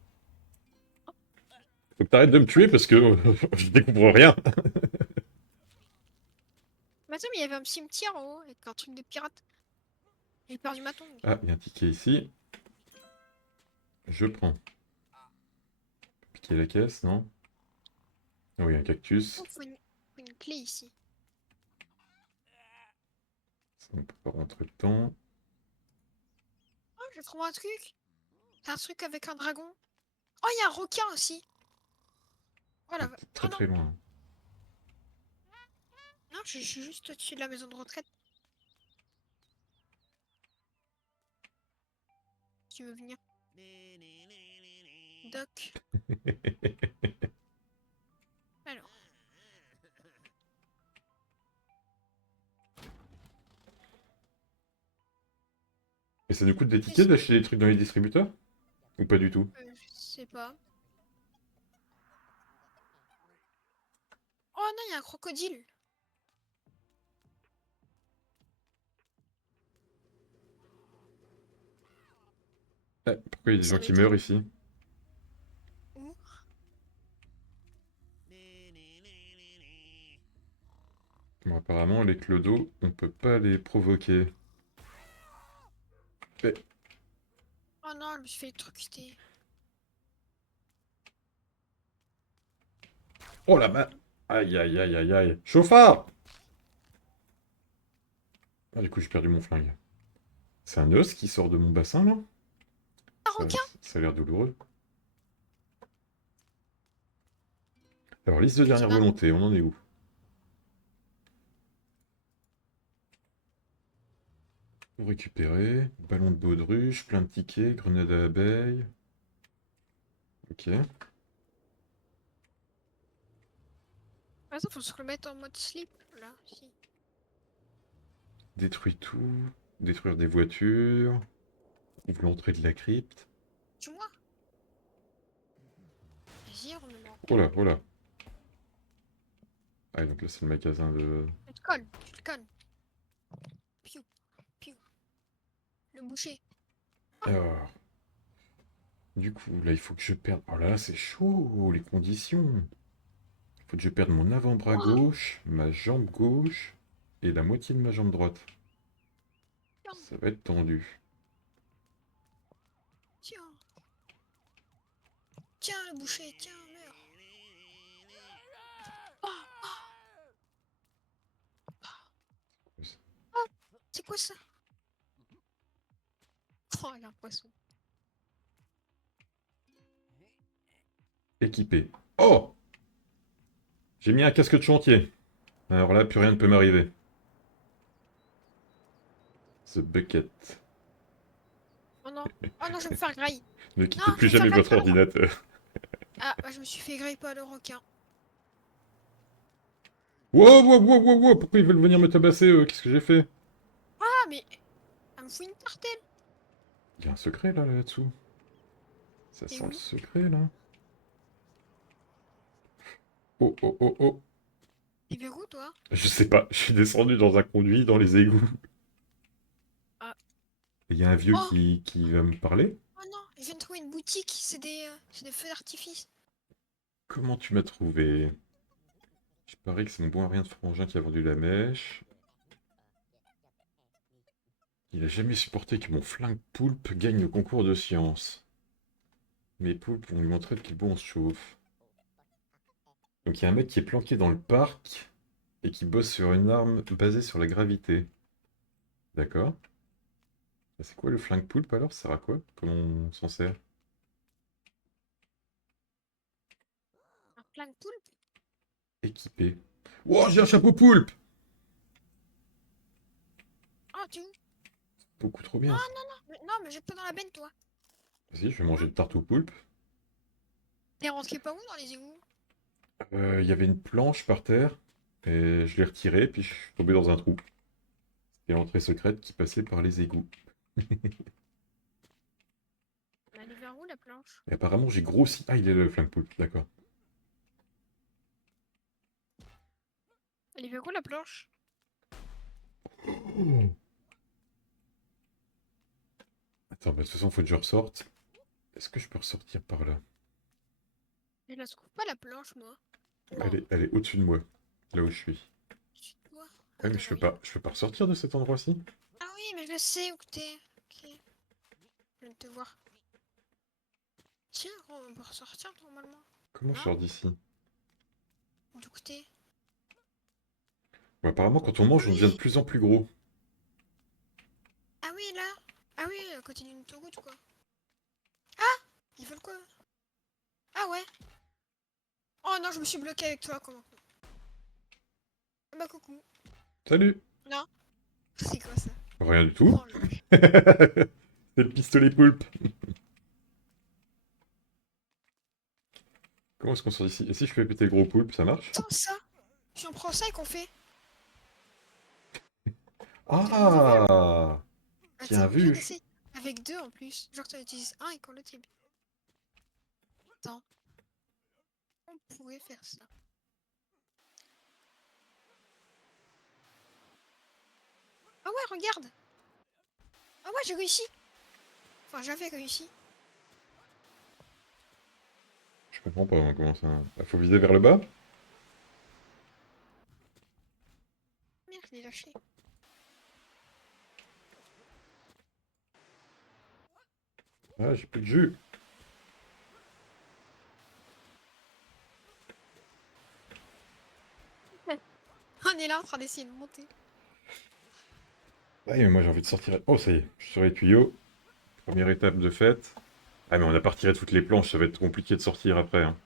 faut que t'arrêtes de me tuer parce que je découvre rien. Mais attends, mais il y avait un cimetière en haut avec un truc de pirate. J'ai perdu ma tongue. Ah, il y a un ticket ici. Je prends. Piquer la caisse, non? Ah oui, un cactus. Oh, faut une clé ici. Ça, on peut pas rentrer dedans. Oh, j'ai trouvé un truc. C'est un truc avec un dragon. Oh, il y a un requin aussi. Oh, Ah, la... t'es oh très non, très loin. non, je suis juste au-dessus de la maison de retraite. Si tu veux venir. Doc. Alors. Et ça nous coûte des tickets d'acheter des trucs dans les distributeurs? Ou pas du tout? Je sais pas. Oh non, il y a un crocodile. Ah, pourquoi il y a des Ça gens qui m'étonne. meurent ici? Où? Bon, apparemment, les clodos, on peut pas les provoquer. Eh, Oh non, je me suis fait électrocuter. Oh la ma... Aïe, aïe, aïe, aïe, aïe. Chauffard! Ah, du coup, j'ai perdu mon flingue. C'est un os qui sort de mon bassin, là? Un Ça, requin! ça a l'air douloureux. Alors, liste de C'est dernière ma... volonté, on en est où? Pour récupérer, ballon de baudruche, plein de tickets, grenade à abeilles. Ok. Attends, faut se remettre en mode sleep, là, si. Détruis tout. Détruire des voitures. Ouvre l'entrée de la crypte. Tu moi? Vas-y, remets-moi en Oh paix. là, oh là. Ah, donc là, c'est le magasin de... Tu te colles, tu te colles. Piou, piou. Le boucher. Alors, du coup, là, il faut que je perde... Oh là là, c'est chaud, les conditions. Il faut que je perde mon avant-bras gauche, ma jambe gauche et la moitié de ma jambe droite. Tiens, Ça va être tendu. tiens. Tiens, le boucher, tiens, meurs. Oh, oh, c'est quoi ça? Oh, il a un poisson. Équipé. Oh! J'ai mis un casque de chantier. Alors là, plus rien ne peut m'arriver. The bucket. Oh non. Oh non, je vais me faire grailler. Ne Non, quittez je plus vais me faire jamais grailler votre par le requin. ordinateur. Ah, bah, je me suis fait grailler par le requin. Wow, wow, wow, wow, wow, pourquoi ils veulent venir me tabasser, eux? Qu'est-ce que j'ai fait? Ah, mais elle me fout une tartelle. Il y a un secret, là-dessous. Ça T'es sent le où? secret, là. Oh, oh, oh, oh. T'es vers où, toi? Je sais pas, je suis descendu dans un conduit, dans les égouts. Ah. Et il y a un vieux Oh, qui va me parler. oh non, je viens de trouver une boutique. C'est des feux d'artifice. Comment tu m'as trouvé? Je parie que c'est mon bon à rien de frangin qui a vendu la mèche. Il a jamais supporté que mon flingue poulpe gagne le concours de science. Mes poulpes vont lui montrer de quel bout on se chauffe. Donc il y a un mec qui est planqué dans le parc et qui bosse sur une arme basée sur la gravité. D'accord. Et c'est quoi le flingue poulpe alors? Ça sert à quoi? Comment on s'en sert? Un plein de poulpe? Équipé. Wow, j'ai un chapeau poulpe! Oh, tu où? Beaucoup trop bien ça. Non, mais jette pas dans la benne, toi. Vas-y, je vais manger le tarte au poulpe. T'es rentré pas où dans les égouts? Il y avait une planche par terre et je l'ai retirée puis je suis tombé dans un trou. C'était l'entrée secrète qui passait par les égouts. Elle est vers où, la planche? Et apparemment j'ai grossi. Ah, il est là le flingue poulpe, d'accord. Elle est vers où, la planche? Oh. Attends, bah, de toute façon, faut que je ressorte. Est-ce que je peux ressortir par là? Je la trouve pas, la planche, moi. Elle est au-dessus de moi, là où je suis. Tu dois. Ouais, mais Attends, oui. je peux pas ressortir de cet endroit-ci? Ah oui, mais je le sais où que t'es. Ok. Je viens de te voir. Tiens, on peut ressortir normalement. Comment je Non? sors d'ici? D'où que t'es? Bon, apparemment, quand on mange, on devient de Oui! plus en plus gros. Ah oui, là! Ah oui, à côté d'une autoroute, quoi. Ah! Ils veulent quoi? Ah ouais! Oh non, je me suis bloqué avec toi, comment? Ah bah coucou. Salut! Non? C'est quoi ça? Rien du tout. Oh le vache. C'est le pistolet poulpe. Comment est-ce qu'on sort d'ici? Et si je fais péter le gros poulpe, ça marche? Attends, ça! Si on prend ça et qu'on fait de nouveaux vols. Ah! Bien Attends, viens vu! d'essayer. Avec deux en plus. Genre, tu en utilises un et qu'on le tire. Attends, on pourrait faire ça. Ah ouais, regarde! Ah ouais, j'ai réussi! Enfin, j'avais réussi. Je comprends pas moi, comment ça. Ah, faut viser vers le bas? Merde, je l'ai lâché. Ah, j'ai plus de jus. On est là en train d'essayer de monter. Ah, mais moi j'ai envie de sortir. Oh, ça y est, je suis sur les tuyaux. Première étape de fête. Ah, mais on a pas retiré toutes les planches, ça va être compliqué de sortir après, hein.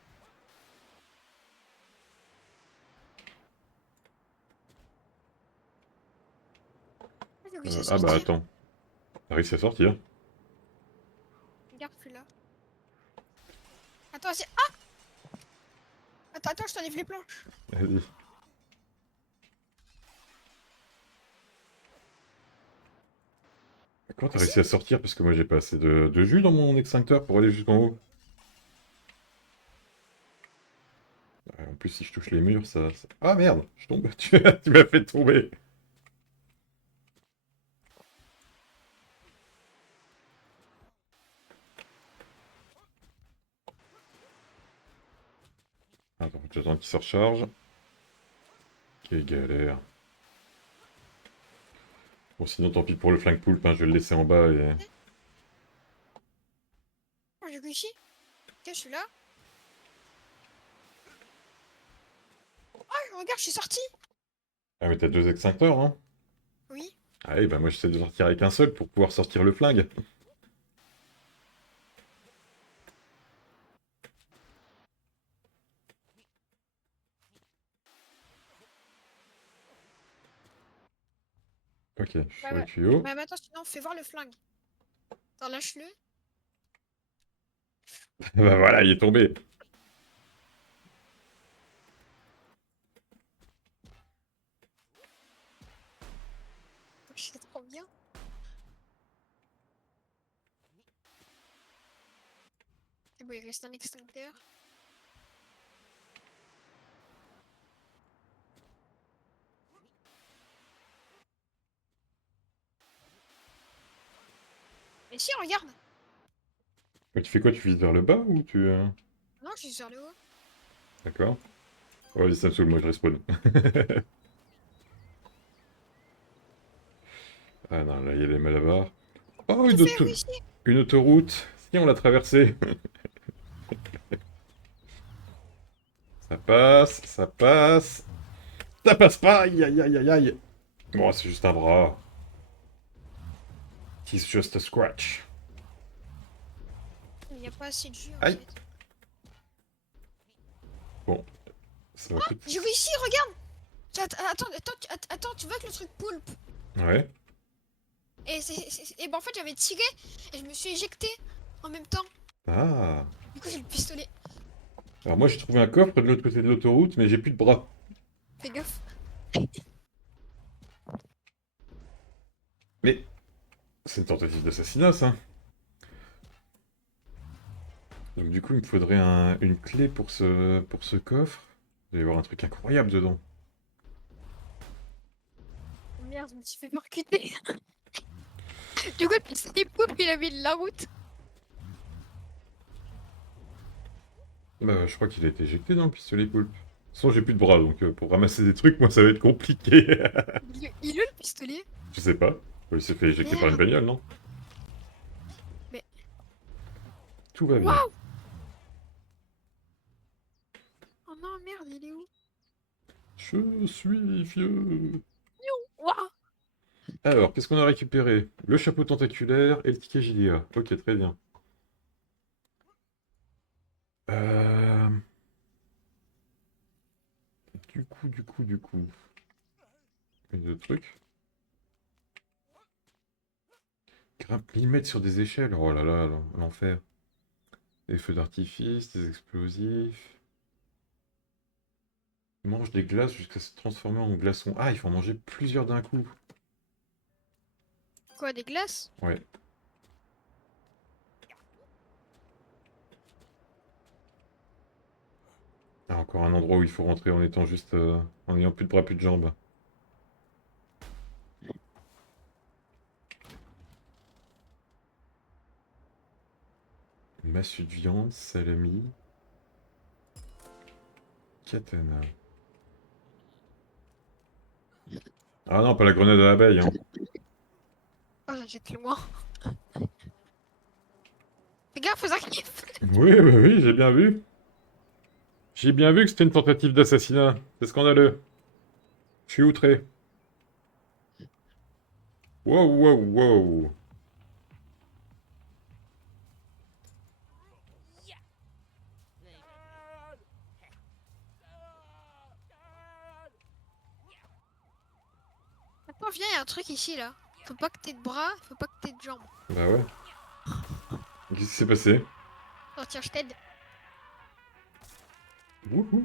Ah, j'ai réussi à Ah bah sortir. attends, t'as réussi à sortir. Regarde plus là. Attends, c'est... Ah, attends, je t'enlève les planches. Vas-y. Comment t'as Vas-y. réussi à sortir? Parce que moi j'ai pas assez de jus dans mon extincteur pour aller jusqu'en haut. En plus, si je touche les murs, Ah merde, je tombe. Tu m'as fait tomber. Attends, j'attends qu'il se recharge. Quelle galère. Bon, sinon tant pis pour le flingue poulpe, hein, je vais le laisser en bas et... Oh, j'ai réussi. Ok, je suis là. Oh, regarde, je suis sorti. Ah mais t'as deux extincteurs, hein? Oui. Ah oui, bah moi j'essaie de sortir avec un seul pour pouvoir sortir le flingue. Ok, je suis Bah, sur les ouais. tuyaux. Bah, mais attends, sinon, fais voir le flingue. Attends, lâche-le. Bah voilà, il est tombé. C'est trop bien. Et bon, il reste un extincteur. Et si, regarde. Mais tu fais quoi? Tu vises vers le bas ou tu... Non, je suis sur le haut. D'accord. Oh, vas-y, ça me saoule, moi je respawn. Ah non, là il y a les malabars. Oh, J'ai fait réussir. une autoroute. Si, on l'a traversée. Ça passe, ça passe. Ça passe pas. Aïe, aïe, aïe, aïe, aïe. Bon, c'est juste un bras. It's just a scratch. Il n'y a pas assez de jus en Aïe. fait. Bon, ça va plus... J'ai réussi, regarde. Attends, tu vois que le truc poulpe. Ouais. Et ben en fait, j'avais tiré et je me suis éjecté en même temps. Ah. Du coup, j'ai le pistolet. Alors moi j'ai trouvé un coffre de l'autre côté de l'autoroute, mais j'ai plus de bras. Fais gaffe. Mais c'est une tentative d'assassinat, ça. Donc du coup, il me faudrait une clé pour ce coffre. Il va y avoir un truc incroyable dedans. Oh merde, je me suis fait percuter. Du coup, le pistolet poulpe, il a mis de la route. Bah, je crois qu'il a été éjecté dans le pistolet poulpe. De toute façon, j'ai plus de bras, donc pour ramasser des trucs, moi, ça va être compliqué. Il est où le pistolet? Je sais pas. Il s'est fait éjecter par une Merde. bagnole, non? Mais. Tout va bien. Waouh! Oh non, merde, il est où? Je suis vieux. Waouh! Alors, qu'est-ce qu'on a récupéré? Le chapeau tentaculaire et le ticket JDA. Ok, très bien. Euh... Du coup... Une autre truc. Grimpe 1000 mètres sur des échelles. Oh là là, l'enfer. Des feux d'artifice, des explosifs. Mange des glaces jusqu'à se transformer en glaçon. Ah, il faut en manger plusieurs d'un coup. Quoi, des glaces? Ouais. Ah, encore un endroit où il faut rentrer en étant juste... en ayant plus de bras, plus de jambes. Massue de viande, salami, katana. Ah non, pas la grenade à abeille, hein. Oh, la jette loin. Fais gaffe aux actifs. Oui, oui, oui, j'ai bien vu. J'ai bien vu que c'était une tentative d'assassinat. C'est scandaleux. Je suis outré. Wow, wow, wow. Attends, viens, y a un truc ici, là. Faut pas que t'aies de bras, faut pas que t'aies de jambes. Bah ouais. Qu'est-ce qui s'est passé? Oh, tiens, je t'aide. Wouhou.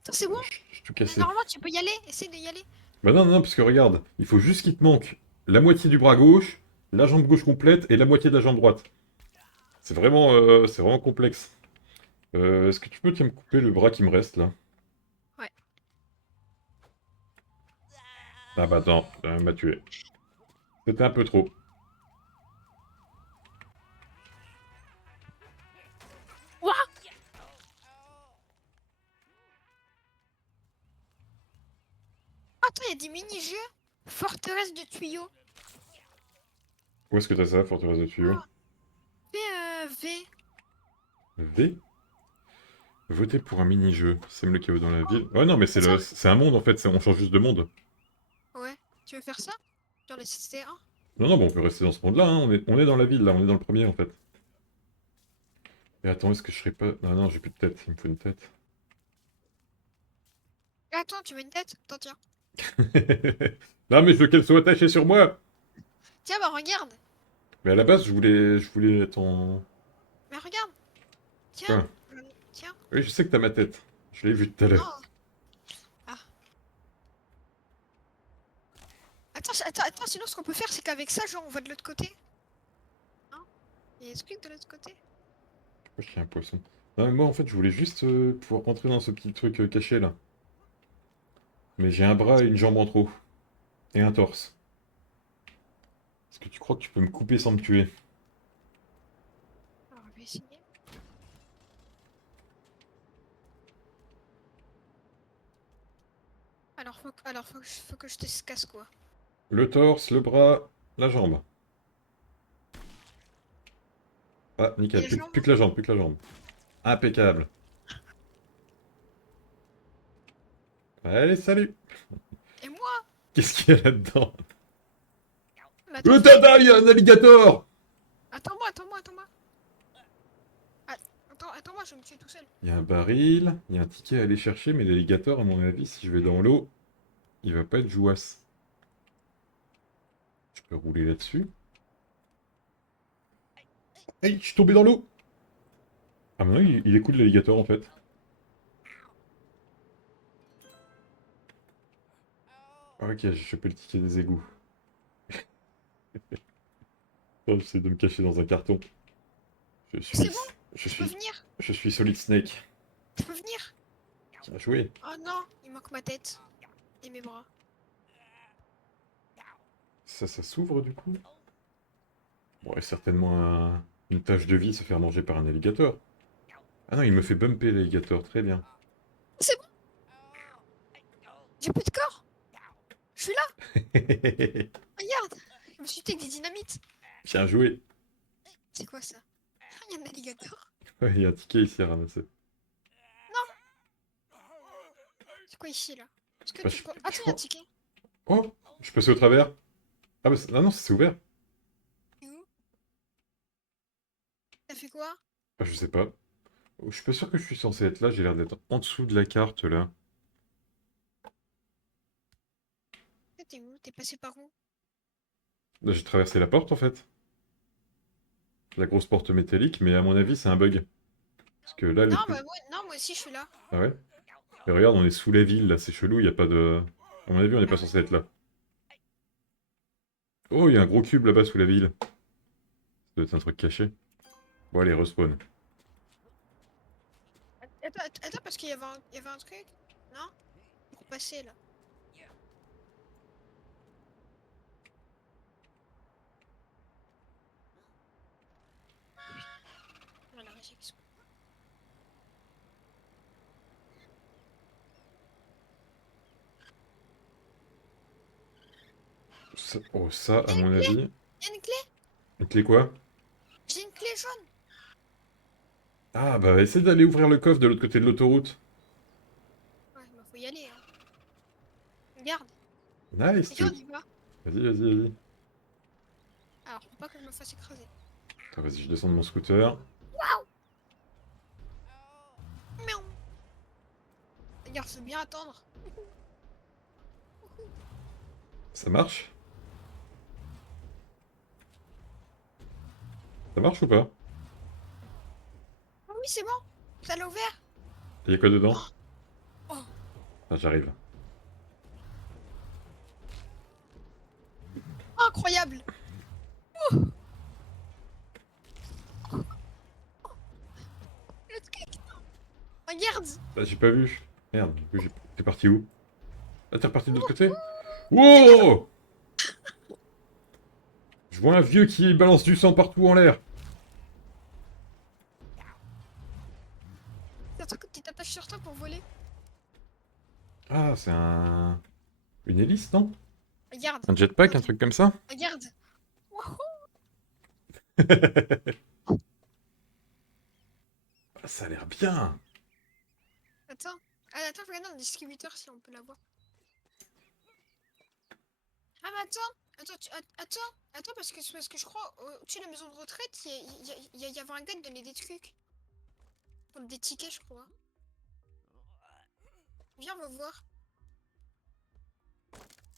Attends, c'est bon. J'ai tout cassé. Normalement, tu peux y aller. Essaye de y aller. Bah non, non, parce que regarde, il faut juste qu'il te manque la moitié du bras gauche, la jambe gauche complète et la moitié de la jambe droite. C'est vraiment complexe. Est-ce que tu peux tiens, me couper le bras qui me reste là? Ouais. Ah bah attends, m'a tué. C'était un peu trop. Ouah. Attends, y a des mini-jeux. Forteresse de tuyaux. Où est-ce que t'as ça, forteresse de tuyaux? Ah, V. V? Voter pour un mini-jeu. Sème le chaos dans la ville. Ouais non mais Attends. c'est un monde en fait, on change juste de monde. Ouais. Tu veux faire ça? Genre les CT1? Non non, bah, on peut rester dans ce monde-là, hein. On est dans la ville là, on est dans le premier en fait. Et attends, est-ce que je serais pas... Non non, j'ai plus de tête, il me faut une tête. Attends, tu veux une tête? Attends, tiens. Non mais je veux qu'elle soit attachée sur moi! Tiens, bah regarde. Mais à la base, je voulais être en... Mais regarde. Tiens. Quoi? Tiens. Oui, je sais que t'as ma tête. Je l'ai vue tout à l'heure. Non. Ah. Attends, sinon ce qu'on peut faire, c'est qu'avec ça, genre, on va de l'autre côté. Hein? Il y a des trucs de l'autre côté. Pourquoi je suis un poisson? Non mais moi en fait, je voulais juste pouvoir rentrer dans ce petit truc caché là. Mais j'ai un bras et une jambe en trop. Et un torse. Est-ce que tu crois que tu peux me couper sans me tuer? Alors, je vais essayer. Faut que je te casse quoi. Le torse, le bras, la jambe. Ah, Et nickel, la jambe? plus que la jambe, plus que la jambe. Impeccable. Allez, salut! Et moi? Qu'est-ce qu'il y a là-dedans? Mais attends, Tada, il y a un alligator! attends-moi. Ah, attends-moi, je vais me tuer tout seul. Il y a un baril, il y a un ticket à aller chercher, mais l'alligator, à mon avis, si je vais dans l'eau, il va pas être jouasse. Je peux rouler là-dessus. Hey, je suis tombé dans l'eau! Ah, mais non, il est cool l'alligator en fait. Ok, j'ai chopé le ticket des égouts. Oh, j'essaie de me cacher dans un carton. Je C'est suis. bon? Je Je peux suis. venir? Je suis Solid Snake. Je peux venir? Bien joué. Oh non, il manque ma tête. Et mes bras. Ça s'ouvre du coup? Bon, et certainement une tache de vie se faire manger par un alligator. Ah non, il me fait bumper l'alligator, très bien. C'est bon? J'ai plus de corps? Je suis là? Regarde! Je me suis tué avec des dynamites. Bien joué. C'est quoi ça? Ah, il y a un alligator. Ouais, il y a un ticket ici à ramasser. C'est quoi ici là? Est-ce que Bah, tu peux. Attends, je il y a un crois. ticket. Oh, je suis passé au travers. Ah bah non, non, c'est ouvert. Et où? T'as fait quoi? Ah, je sais pas. Oh, je suis pas sûr que je suis censé être là, j'ai l'air d'être en dessous de la carte là. T'es où? T'es passé par où? Là, j'ai traversé la porte en fait. La grosse porte métallique, mais à mon avis, c'est un bug. Parce que là, Non, bah non, moi aussi je suis là. Ah ouais? Mais regarde, on est sous la ville là, c'est chelou, il y a pas de. À mon avis, on n'est Ah pas ouais. censé être là. Oh, il y a un gros cube là-bas sous la ville. Ça doit être un truc caché. Bon, allez, respawn. Attends, parce il y avait un truc. Non? Pour passer là. Voilà, réjection. Oh, ça, à Il y a une mon clé, avis. il y a une clé. Une clé quoi? J'ai une clé jaune. Ah, bah, essaie d'aller ouvrir le coffre de l'autre côté de l'autoroute. Ouais, bah faut y aller, hein. Regarde, Nice, regarde, on y va. Vas-y, vas-y, vas-y. Alors, faut pas que je me fasse écraser. Attends, vas-y, je descends de mon scooter. Miaou. Regarde, faut bien attendre. Ça marche? Ça marche ou pas? Ah oui, c'est bon. Ça l'a ouvert. Y'a quoi dedans? Oh, Ah, j'arrive. incroyable. Le truc. Regarde. Ah, j'ai pas vu. Merde, du coup, t'es parti où? Ah, t'es reparti de l'autre côté? Regarde. Wow! Je vois un vieux qui balance du sang partout en l'air. C'est un truc que tu t'attaches sur toi pour voler. Ah, c'est un... Une hélice, non? Regarde. Un jetpack, un Attends, truc comme ça? regarde. Wouhou. Ah, ça a l'air bien. Attends. Ah, attends, je regarde dans le distributeur si on peut l'avoir. Ah, mais attends. Attends, attends, parce que je crois, au-dessus de la maison de retraite, il y avait un gars qui donnait des trucs. Comme des tickets, je crois. Viens, on va voir.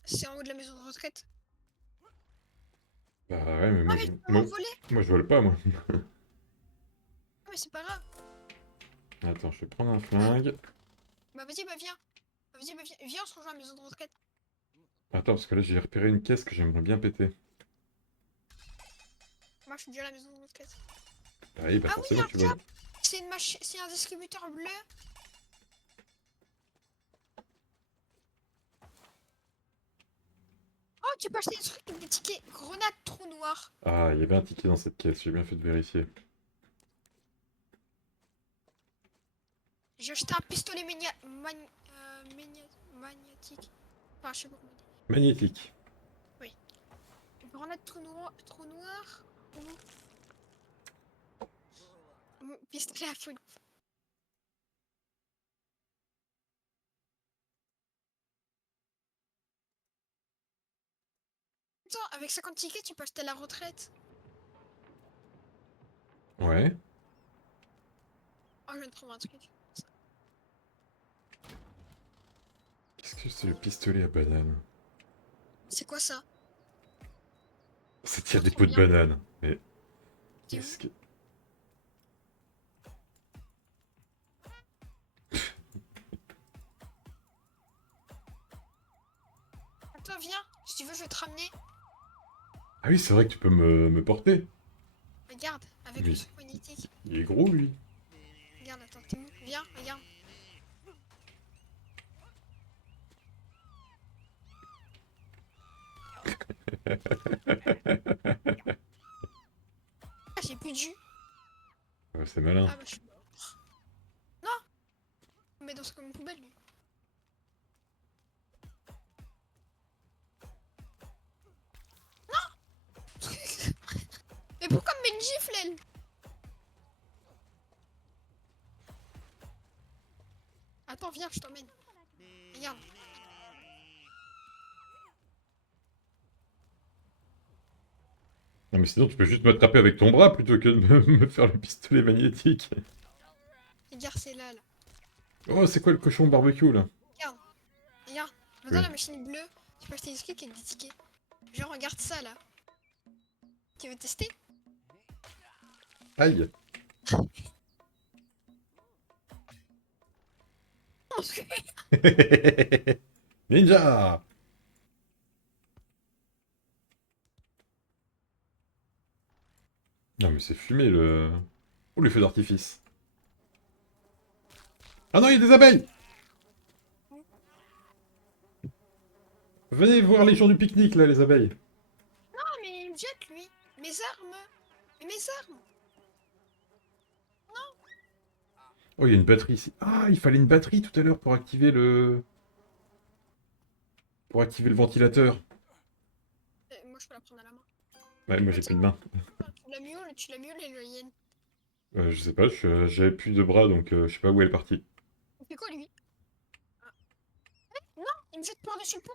C'est en haut de la maison de retraite. Bah ouais, mais Ah, moi, mais je... tu peux Moi, m'envoler. moi, je vole pas, moi. Ah, mais c'est pas grave. Attends, je vais prendre un Bah, flingue. bah vas-y, bah viens. Vas-y, bah viens. Viens, on se rejoint à la maison de retraite. Attends, parce que là, j'ai repéré une caisse que j'aimerais bien péter. Moi, je suis déjà à la maison de retraite. Ah oui, bah Ah oui, forcément, un tu voles. job. C'est une machine, c'est un distributeur bleu. Oh, tu peux acheter des trucs avec des tickets. Grenade trou noir. Ah, il y avait un ticket dans cette caisse, j'ai bien fait de vérifier. J'ai acheté un pistolet magnétique. Enfin, je sais pas comment on dit. Magnétique. Oui. Grenade trou noir. Ou pistolet à feu. Attends, avec 50 tickets, tu peux acheter la retraite. Ouais. Oh, je viens de trouver un truc. Qu'est-ce que c'est le pistolet à banane? C'est quoi ça? Ça tire Pas des trop pots de bien. banane. Mais T'es où? qu'est-ce que... Attends, viens. Si tu veux, je vais te ramener. Ah oui, c'est vrai que tu peux me porter. Regarde, avec le Mais son magnétique. il est gros, lui. Regarde, attends, t'es où? Viens, regarde. Ah, j'ai plus de jus. Ouais, c'est malin. Ah, bah, je suis mort. Non! Mais dans ce comme une poubelle, lui. Mais pourquoi me met une gifle, elle? Attends, viens, je t'emmène. Regarde. Non, mais sinon, tu peux juste m'attraper avec ton bras plutôt que de me faire le pistolet magnétique. Regarde, c'est là, là. Oh, c'est quoi le cochon barbecue, là? Regarde. Regarde. Dans Oui. la machine bleue, tu peux acheter des trucs avec des tickets. Genre, regarde ça, là. Tu veux tester? Aïe. Ninja! Non, mais c'est fumé, le... Oh, les feux d'artifice. Ah non, il y a des abeilles! Venez voir les gens du pique-nique, là, les abeilles. Ah, mais il me jette, lui. Mes armes. Mais mes armes. Oh, il y a une batterie ici. Ah, il fallait une batterie tout à l'heure pour activer le... Pour activer le ventilateur. faut la prendre à la main. Ouais, moi j'ai plus de main. Tu la mule et le yen. Je sais pas, j'avais plus de bras donc je sais pas où elle est partie. Il fait quoi lui? Ah. Non, il me jette par-dessus le pont.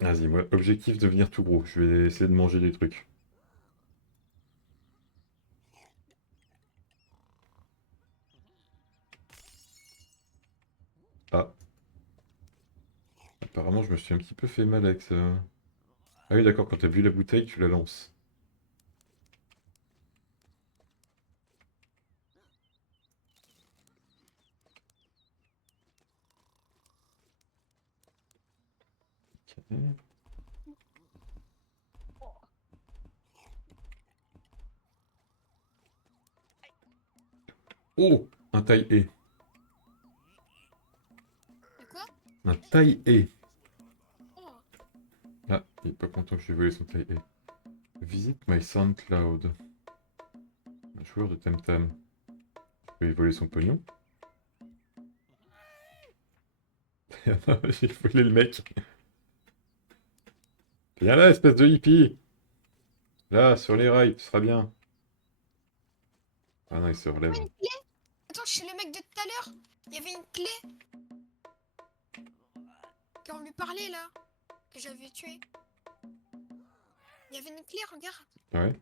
Vas-y, moi, objectif devenir tout gros. Je vais essayer de manger des trucs. Ah, apparemment je me suis un petit peu fait mal avec ça. Ah oui, d'accord, quand t'as vu la bouteille, tu la lances. Ok. Oh, un taille-haie. De quoi? Un taille-haie. Oh. Ah, il est pas content que j'ai volé son taille-haie. Visite my SoundCloud. Un joueur de Temtem. Je peux lui voler son pognon. J'ai volé le mec. Viens là, espèce de hippie. Là, sur les rails, tu seras bien. Ah non, il se relève. Une clé? Attends, je suis le mec de tout à l'heure. Il y avait une clé. Quand on lui parlait là. Que j'avais tué. Il y avait une clé, regarde. Ouais.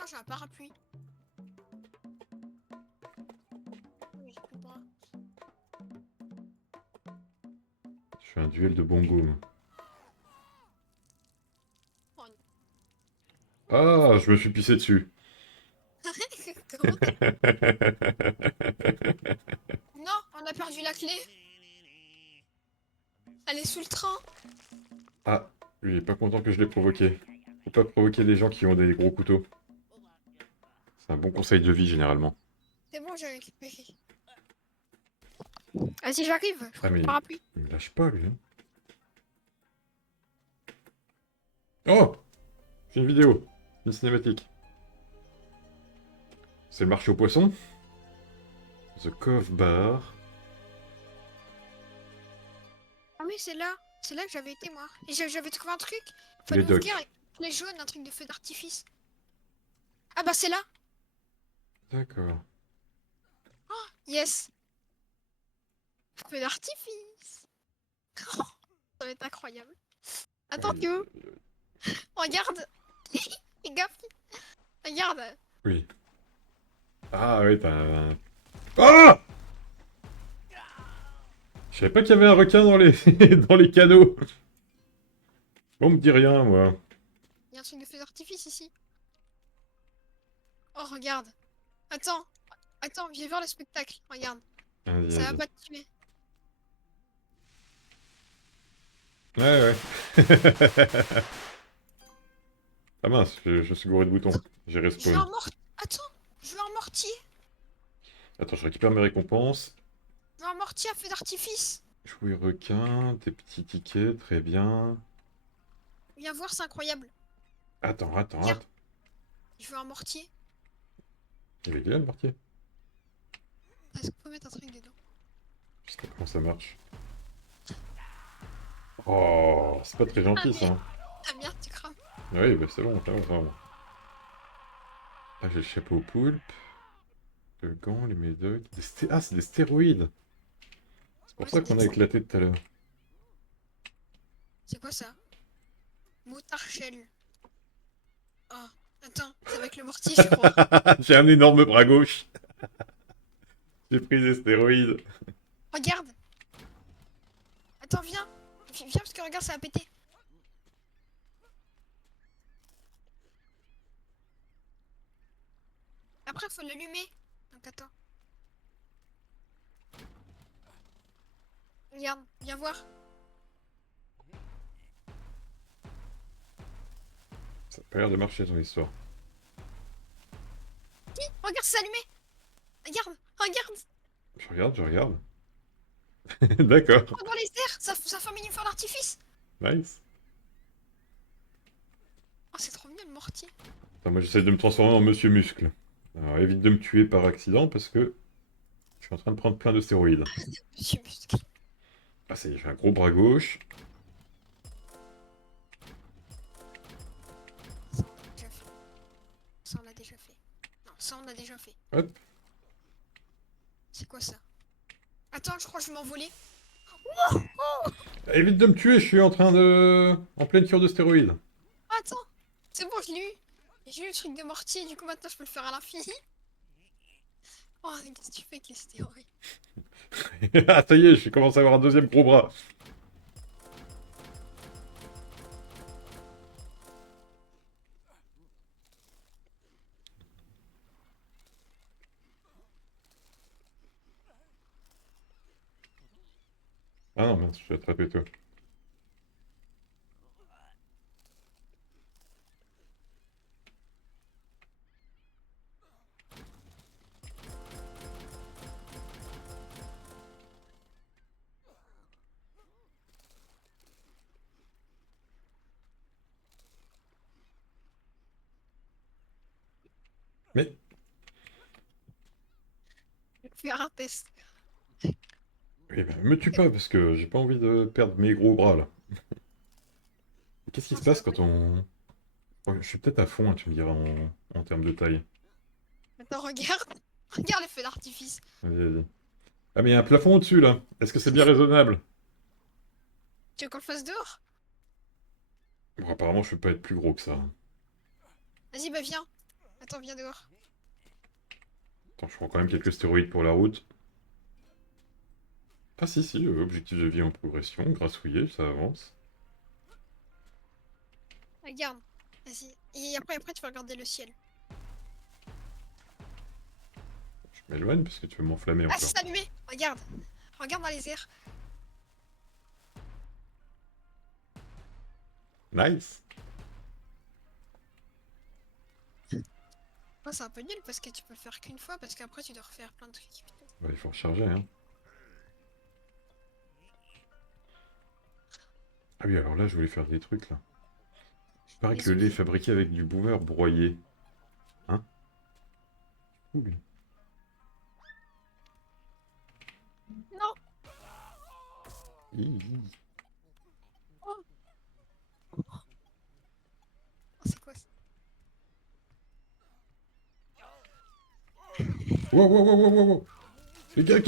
Oh, j'ai un parapluie. Oui, j'ai plus de bras. Je fais un duel de bongo, moi. Oh non. Ah, je me suis pissé dessus. Comment? Non, on a perdu la clé. Elle est sous le train. Ah, lui, il est pas content que je l'ai provoqué. Faut pas provoquer les gens qui ont des gros couteaux. C'est un bon conseil de vie, généralement. C'est bon, j'ai récupéré. Vas-y, j'arrive. Je Ah, prends mais le parapluie. il me lâche pas, lui. Hein. Oh! J'ai une vidéo. Une cinématique. C'est le marché aux poissons. The Cove Bar. Ah oui, c'est là. C'est là que j'avais été, moi. Et j'avais trouvé un truc. Les Fallait docks. ouvrir avec les jaunes, un truc de feu d'artifice. Ah bah c'est là. D'accord. Yes. Feu d'artifice. Ça va être incroyable. Attends, Aïe, tu veux? aïe, aïe. Regarde. Fais gaffe. Regarde. Oui. Ah oui, t'as un... Ah! Je savais pas qu'il y avait un requin dans les dans les canaux. On me dit rien, moi. Il y a un truc de feu d'artifice ici. Oh, regarde. Attends. Attends, viens voir le spectacle. Regarde. Vas-y, Ça va vas-y. pas te tuer. Ouais, ouais. Ah mince, je suis gouré de boutons. J'ai Je veux un respawn. mortier. Attends. Je veux un mortier. Attends, je récupère mes récompenses. Je veux un mortier à feu d'artifice. Jouer requin, des petits tickets, très bien. Viens voir, c'est incroyable. Attends, attends, Tiens. attends. Je veux un mortier. Il est là le mortier? Est-ce qu'on peut mettre un truc dedans? Je sais pas comment ça marche. Oh, c'est pas très Ah, gentil mais... ça. Ah merde, tu crames. Oui, bah c'est bon, ça va, ça va. Ah, j'ai le chapeau au poulpe. Le gant, les médocs. Ah, c'est des stéroïdes. C'est pour Ouais, ça c'est qu'on des... a éclaté tout à l'heure. C'est quoi ça? Motarchel. Oh, attends, c'est avec le mortier, je crois. J'ai un énorme bras gauche. J'ai pris des stéroïdes. Regarde. Attends, viens. Viens parce que regarde, ça a pété. Après, faut l'allumer. Donc attends. Regarde, viens voir. Ça a pas l'air de marcher ton histoire. Si, regarde, c'est allumé. Regarde, regarde. Je regarde, je regarde. D'accord. Oh, dans les airs, ça fait un feu d'artifice. Nice. Oh, c'est trop bien le mortier. Attends, moi j'essaie de me transformer en Monsieur Muscle. Alors évite de me tuer par accident parce que je suis en train de prendre plein de stéroïdes. Monsieur Muscle. Ah, ça y est, j'ai un gros bras gauche. Ça, on l'a déjà fait. Ça, on l'a déjà fait. Non, ça, on l'a déjà fait. Hop. C'est quoi ça? Attends, je crois que je vais m'envoler. Évite de me tuer, je suis en train de... En pleine cure de stéroïdes. Attends, c'est bon, je l'ai eu. J'ai eu le truc de mortier, du coup maintenant je peux le faire à l'infini. Oh, qu'est-ce que tu fais avec les stéroïdes? Ah, ça y est, j'ai commencé à avoir un deuxième gros bras. Ah non, mince, je suis attrapé toi. Mais... Je vais faire un test. Oui, bah, me tue pas, parce que j'ai pas envie de perdre mes gros bras, là. Qu'est-ce qui Non, se ça passe va pas. quand on... Oh, je suis peut-être à fond, hein, tu me diras, en termes de taille. Attends, regarde. Regarde le feu d'artifice. Vas-y, vas-y. Ah, mais il y a un plafond au-dessus, là. Est-ce que c'est bien raisonnable? Tu veux qu'on le fasse dehors? Bon, apparemment, je peux pas être plus gros que ça. Vas-y, bah viens. Attends, viens dehors. Attends, je prends quand même quelques stéroïdes pour la route. Ah si, si, objectif de vie en progression, grassouillé, ça avance. Regarde. Vas-y. Et après, tu vas regarder le ciel. Je m'éloigne parce que tu veux m'enflammer Ah, encore. c'est allumé. Regarde. Regarde dans les airs. Nice! Oh, c'est un peu nul parce que tu peux le faire qu'une fois parce qu'après tu dois refaire plein de trucs. Bah, il faut recharger, hein. Ah oui, alors là, je voulais faire des trucs, là. Il paraît Les que le lait est oubliés. fabriqué avec du boomer broyé. Hein? Cool. Non. Hi, hi. Oh, c'est quoi ça? Wow, wow, wow, wow, wow, wow. Les gars,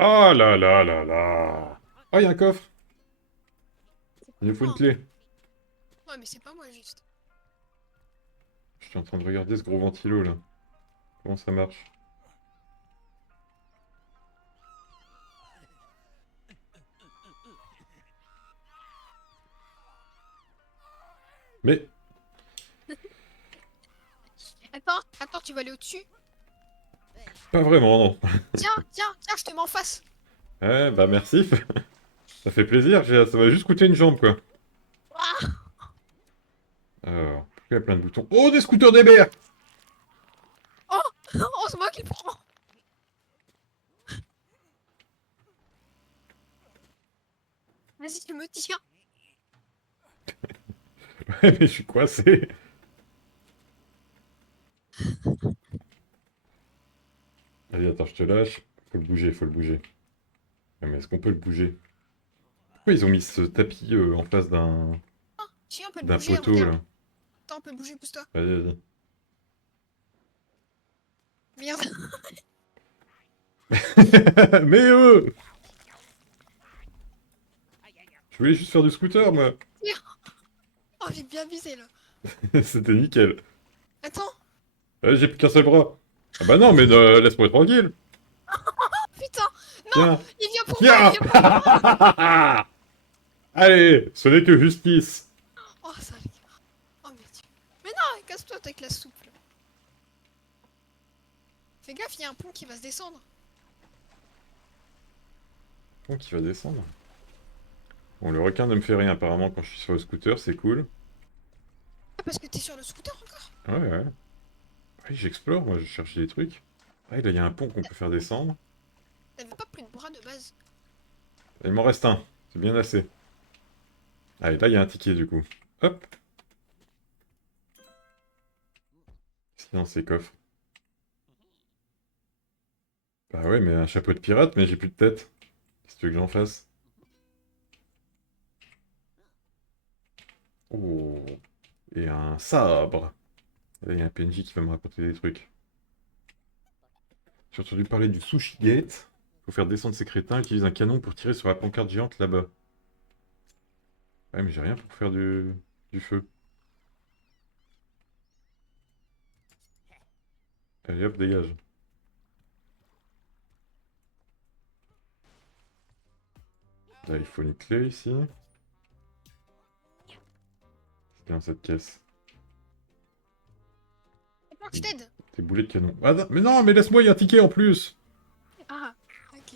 oh là là là là! Oh, il y a un coffre! Il nous faut une Oh. clé. Ouais, mais c'est pas moi juste. Je suis en train de regarder ce gros ventilo, là. Comment ça marche? Mais, Attends, tu vas aller au-dessus. pas vraiment, non. Tiens, je te mets en face. Eh, bah merci. Ça fait plaisir, ça m'a juste coûté une jambe, quoi. Ah. Alors, pourquoi il y a plein de boutons? Oh, des scooters DBR! Oh, oh, c'est moi qui le prends. Vas-y, tu me tiens. Ouais, mais je suis coincé. Allez, attends, je te lâche. Faut le bouger, faut le bouger. Ah, mais est-ce qu'on peut le bouger? Pourquoi ils ont mis ce tapis en face Si, on peut le d'un bouger, poteau, regarde. là? Attends, on peut le bouger, pousse-toi. Vas-y, vas-y. Merde. Mais je voulais juste faire du scooter, moi. Oh, j'ai bien visé là. C'était nickel. Attends. J'ai plus qu'un seul bras. Ah bah non, mais laisse-moi tranquille. Putain. Non, Tiens. il vient pour moi, il Tiens. vient pour moi. Allez, ce n'est que justice. Oh, ça. Oh, mais tu... Mais non, casse-toi avec la soupe. Là. Fais gaffe, il y a un pont qui va se descendre. Bon, qui va descendre. Bon, le requin ne me fait rien apparemment quand je suis sur le scooter, c'est cool. Ah, parce que t'es sur le scooter encore. Ouais, ouais. Oui, j'explore, moi, je cherche des trucs. Ah, là, il y a un pont qu'on peut faire descendre. T'avais pas plus de bras de base. Il m'en reste un, c'est bien assez. Allez, là, il y a un ticket du coup. Hop. Sinon, c'est coffre. Bah ouais, mais un chapeau de pirate, mais j'ai plus de tête. Qu'est-ce que tu veux que j'en fasse? Oh, et un sabre. Là, il y a un PNJ qui va me raconter des trucs. J'ai entendu parler du Sushi Gate. Faut faire descendre ces crétins, utilise un canon pour tirer sur la pancarte géante là-bas. Ouais, mais j'ai rien pour faire du feu. Allez hop, dégage. Là, il faut une clé ici. C'est dans cette caisse. Attends, je t'aide. Des boulets de canon. Ah non, mais non, mais laisse-moi, il y a un ticket en plus! Ah, ok.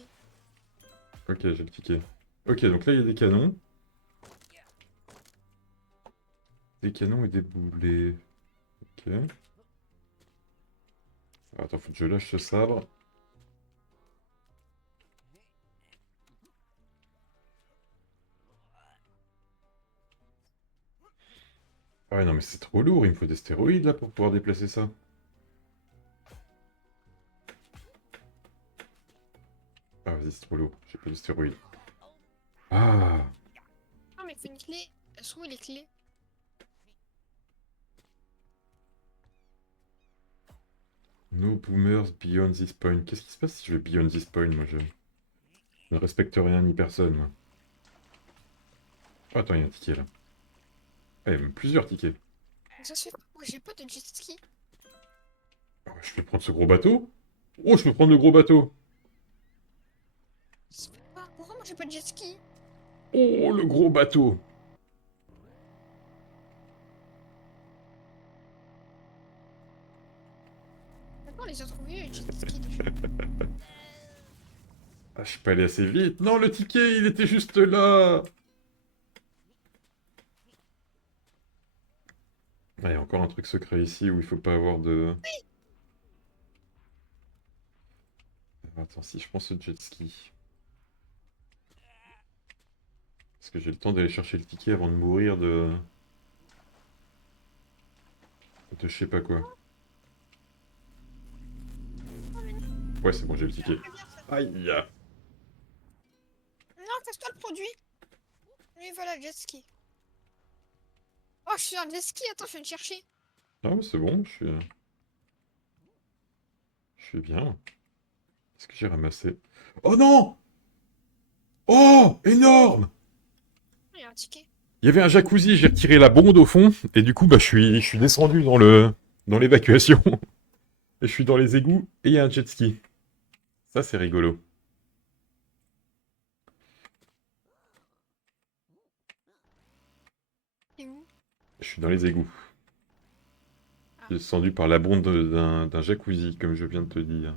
Ok, j'ai le ticket. Ok, donc là, il y a des canons. Des canons et des boulets. Ok. Attends, faut que je lâche ce sabre. Ah ouais, non, mais c'est trop lourd, il me faut des stéroïdes là pour pouvoir déplacer ça. Ah, vas-y, c'est trop lourd, j'ai pas de stéroïdes. Ah! Ah, mais faut une clé. Elles sont où les clés? No boomers beyond this point. Qu'est-ce qui se passe si je vais beyond this point? Moi, je ne respecte rien ni personne, moi. Oh, attends, il y a un ticket là. Ah, il y a même plusieurs tickets. Ça se fait pas. Moi, j'ai pas de jet ski. Oh, je peux prendre ce gros bateau? Oh, je peux prendre le gros bateau! Ça se fait pas. Pourquoi moi j'ai pas de jet ski? Oh, le gros bateau! Attends, on les a trouvés, les jet ski déjà. Ah, je suis pas allé assez vite. Non, le ticket, il était juste là! Ah, il y a encore un truc secret ici où il faut pas avoir de... Attends, si je prends ce jet ski... Est-ce que j'ai le temps d'aller chercher le ticket avant de mourir de je sais pas quoi? Oh, mais non, Ouais, c'est bon, j'ai le c'est ticket. très bien ça. Aïe! Non, casse-toi le produit. Oui, voilà, jet ski. Oh, je suis un jet ski. Attends, je viens de chercher. Ah, mais c'est bon, je suis bien. Est-ce que j'ai ramassé? Oh non! Oh! Énorme! Il y a un ticket. Il y avait un jacuzzi, j'ai retiré la bonde au fond, et du coup, bah, je suis descendu dans l'évacuation. Et je suis dans les égouts, et il y a un jet ski. Ça, c'est rigolo. C'est où? Je suis dans les égouts. Ah. J'ai descendu par la bonde d'un jacuzzi, comme je viens de te dire.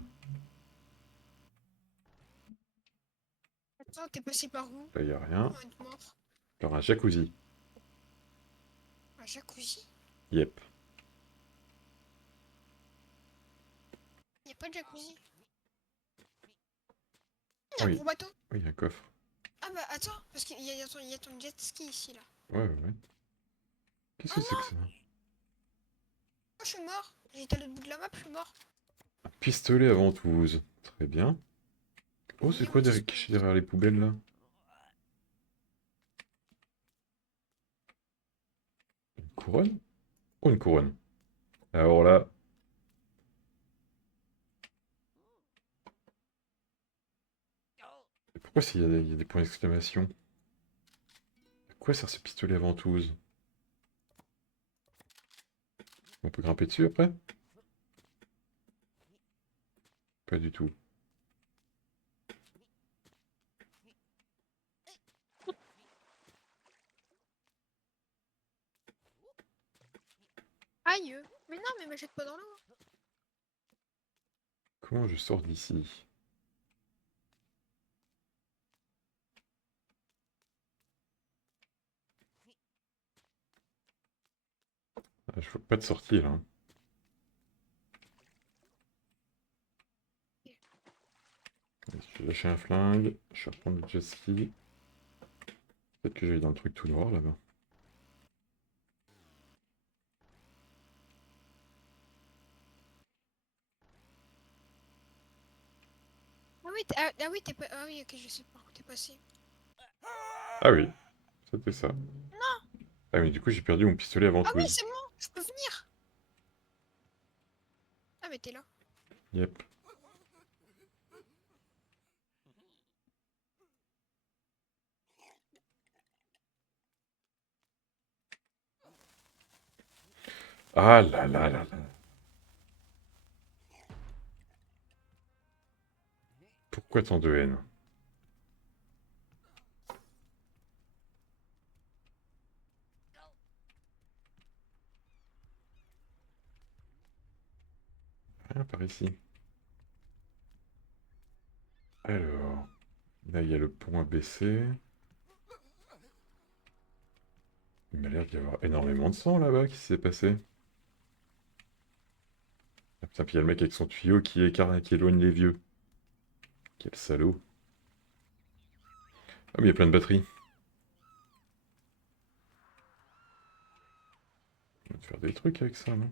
Attends, t'es passé par où? Là, il n'y a rien. On va être mort. Alors, un jacuzzi. Un jacuzzi? Yep. Y a pas de jacuzzi. Y Oh, a un oui, gros bateau. oui, un coffre. Ah bah attends, parce qu'il y a ton jet ski ici là. Ouais, ouais, ouais. Qu'est-ce Oh que c'est que non, ça? oh, je suis mort. J'étais à l'autre bout de la map, je suis mort. Un pistolet à ventouse. Très bien. Oh, c'est Il est quoi où caché derrière les poubelles, là? Une couronne? Oh, une couronne. Alors là... Pourquoi il y a des points d'exclamation? À quoi sert ce pistolet à ventouse? On peut grimper dessus après? Pas du tout. Aïe. Mais non, mais me jette pas dans l'eau. Comment je sors d'ici? Ah, je vois pas de sortie, là. Je vais lâcher un flingue. Je vais reprendre le jet ski. Peut-être que je vais dans le truc tout noir, là-bas. Ah oui, ah, Ah oui, t'es pas. Ah oui, ok, je sais par où t'es passé. Ah oui, c'était ça. Ah mais du coup j'ai perdu mon pistolet à Ah oui, ventouse. c'est bon, je peux venir. Ah, mais t'es là. Yep. Ah là là là là. Pourquoi tant de haine? Rien par ici. Alors, là il y a le pont à baisser. Il m'a l'air d'y avoir énormément de sang là-bas. Qu'est-ce qui s'est passé? Ah, putain, puis il y a le mec avec son tuyau qui écarte, qui éloigne les vieux. Quel salaud. Ah mais il y a plein de batteries. On va faire des trucs avec ça, non?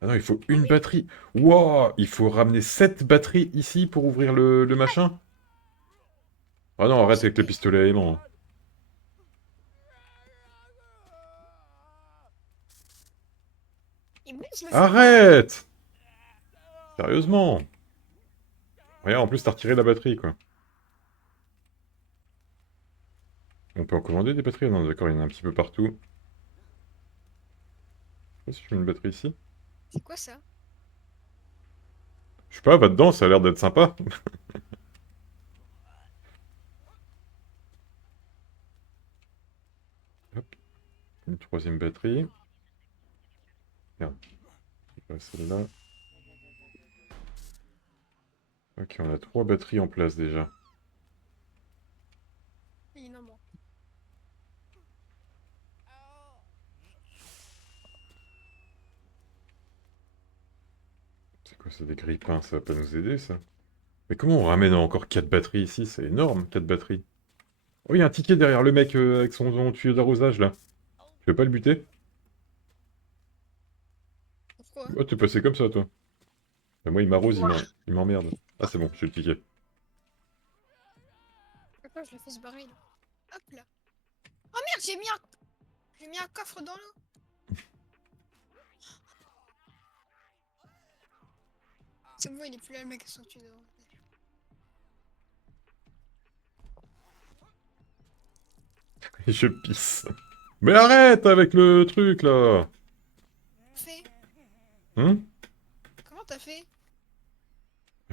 Ah non, il faut Ah une oui, batterie. Wow, il faut ramener 7 batteries ici pour ouvrir le machin. Ah non, comment arrête ça avec le t'es. pistolet à aimant. Il bouge le feu. Arrête! Sérieusement. Regarde, en plus t'as retiré la batterie, quoi. On peut en commander des batteries? Non, d'accord, il y en a un petit peu partout. Je sais pas si je mets une batterie ici. C'est quoi ça? Je sais pas, va dedans, ça a l'air d'être sympa. Hop, une troisième batterie. Regarde, c'est pas celle-là. Ok, on a 3 batteries en place déjà. Il en manque. C'est quoi, c'est des grille-pains, ça va pas nous aider, ça? Mais comment on ramène encore 4 batteries ici? C'est énorme, 4 batteries. Oh, il y a un ticket derrière le mec avec son tuyau d'arrosage, là. Tu veux pas le buter? Pourquoi? Oh, t'es passé comme ça, toi. Mais moi, il C'est m'arrose, moi. il m'emmerde. Ah, c'est bon, j'ai le ticket. Pourquoi je le fais se barrer là? Hop là. Oh merde, j'ai mis un coffre dans l'eau. C'est bon, il est plus là le mec à son tuyau. Et je pisse. Mais arrête avec le truc, là! Fait. Hein? Comment t'as fait?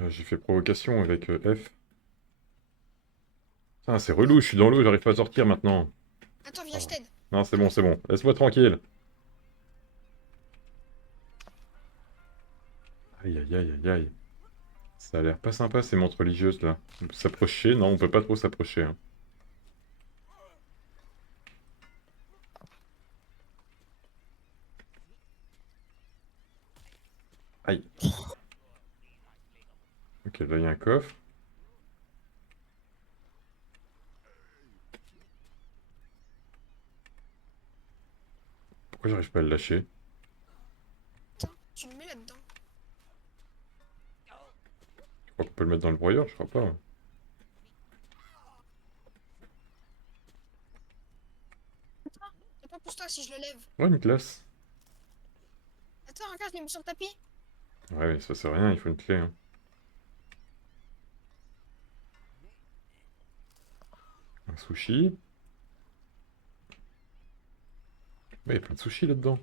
J'ai fait provocation avec F. Ah, c'est Quoi? relou, je suis dans l'eau, j'arrive pas à sortir maintenant. Attends, viens, je Oh. t'aide. Non, c'est bon, c'est bon. Laisse-moi tranquille. Aïe, aïe, aïe, aïe, aïe. Ça a l'air pas sympa, ces montres religieuses, là. On peut s'approcher? Non, on peut pas trop s'approcher, hein. Aïe. Ok, là, il y a un coffre. Pourquoi j'arrive pas à le lâcher? Attends, tu le mets là-dedans. Je crois qu'on peut le mettre dans le broyeur, je crois pas, hein. T'as pas pour toi si je le lève. Ouais, une classe. Attends, regarde, je l'ai mis sur le tapis. Ouais, mais ça sert à rien, il faut une clé, hein. Un sushi. Ouais, il y a plein de sushis là-dedans.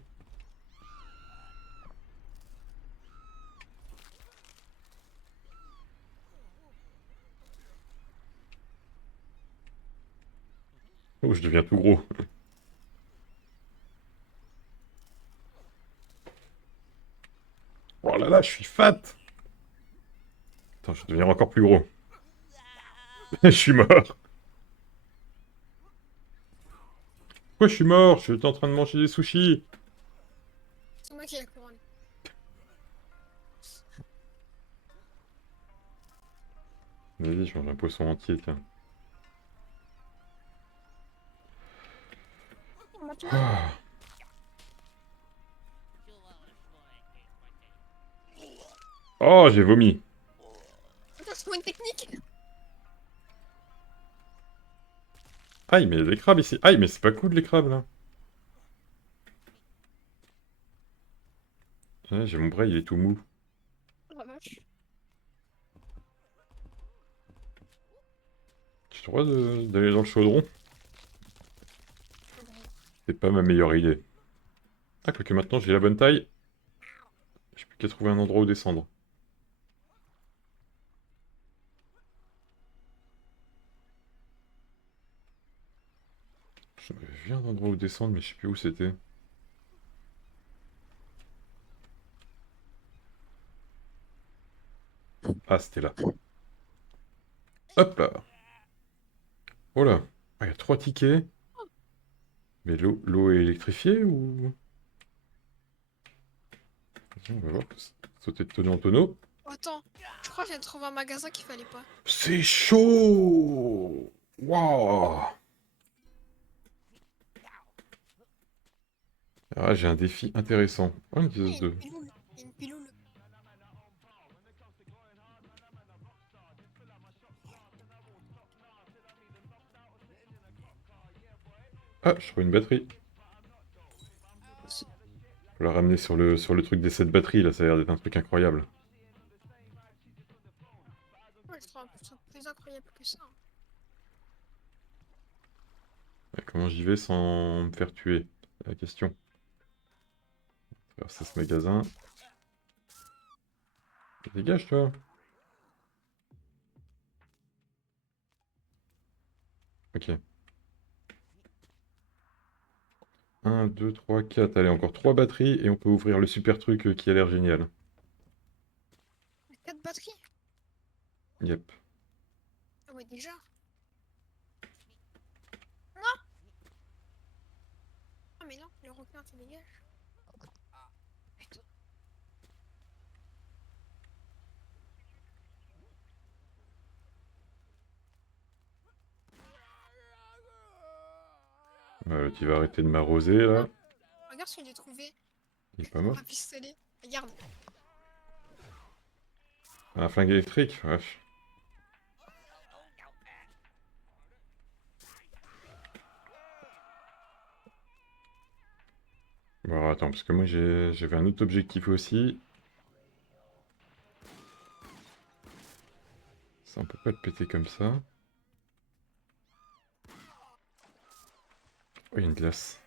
Oh, je deviens tout gros. Oh là là, je suis fat! Attends, je vais devenir encore plus gros. Je suis mort. Pourquoi je suis mort? J'étais en train de manger des sushis. C'est moi qui ai la couronne. Vas-y, je mange un poisson entier, tiens. Maintenant. Ah. Oh, j'ai vomi. Attends, c'est quoi une technique? Aïe, mais il y a des crabes ici. Aïe, mais c'est pas cool les crabes là. Ouais, j'ai mon bras, il est tout mou. Oh la vache. J'ai le droit d'aller dans le chaudron? C'est pas ma meilleure idée. Ah, quoique maintenant j'ai la bonne taille. J'ai plus qu'à trouver un endroit où descendre. J'avais vu un endroit où descendre, mais je sais plus où c'était. Ah, c'était là. Hop là. Oh là. Ah, il y a 3 tickets. Mais l'eau est électrifiée ou... Vas-y, on va voir. Sauter de tonneau en tonneau. Oh, attends, je crois que je viens de trouver un magasin qu'il fallait pas. C'est chaud! Waouh! Ah, j'ai un défi intéressant. Oh, une Il y pièce a une de... pilule. Il y a une pilule. Ah, je trouve une batterie. Faut la ramener sur le truc des 7 batteries, là, ça a l'air d'être un truc incroyable. Ouais, je trouve ça plus incroyable que ça. Ouais, comment j'y vais sans me faire tuer? C'est la question. Traverser ce magasin. Dégage, toi! Ok. 1, 2, 3, 4. Allez, encore 3 batteries et on peut ouvrir le super truc qui a l'air génial. 4 batteries. Yep. Ah ouais, déjà. Ah mais non, le requin, tu dégages. Putain. Tu vas arrêter de m'arroser, là. Ah, regarde ce que j'ai trouvé. Il est pas mort. Un pistolet. Regarde. Un flingue électrique, wesh. Bon, alors, attends, parce que moi j'avais un autre objectif aussi. Ça, on peut pas le péter comme ça. Oh, il y a une glace.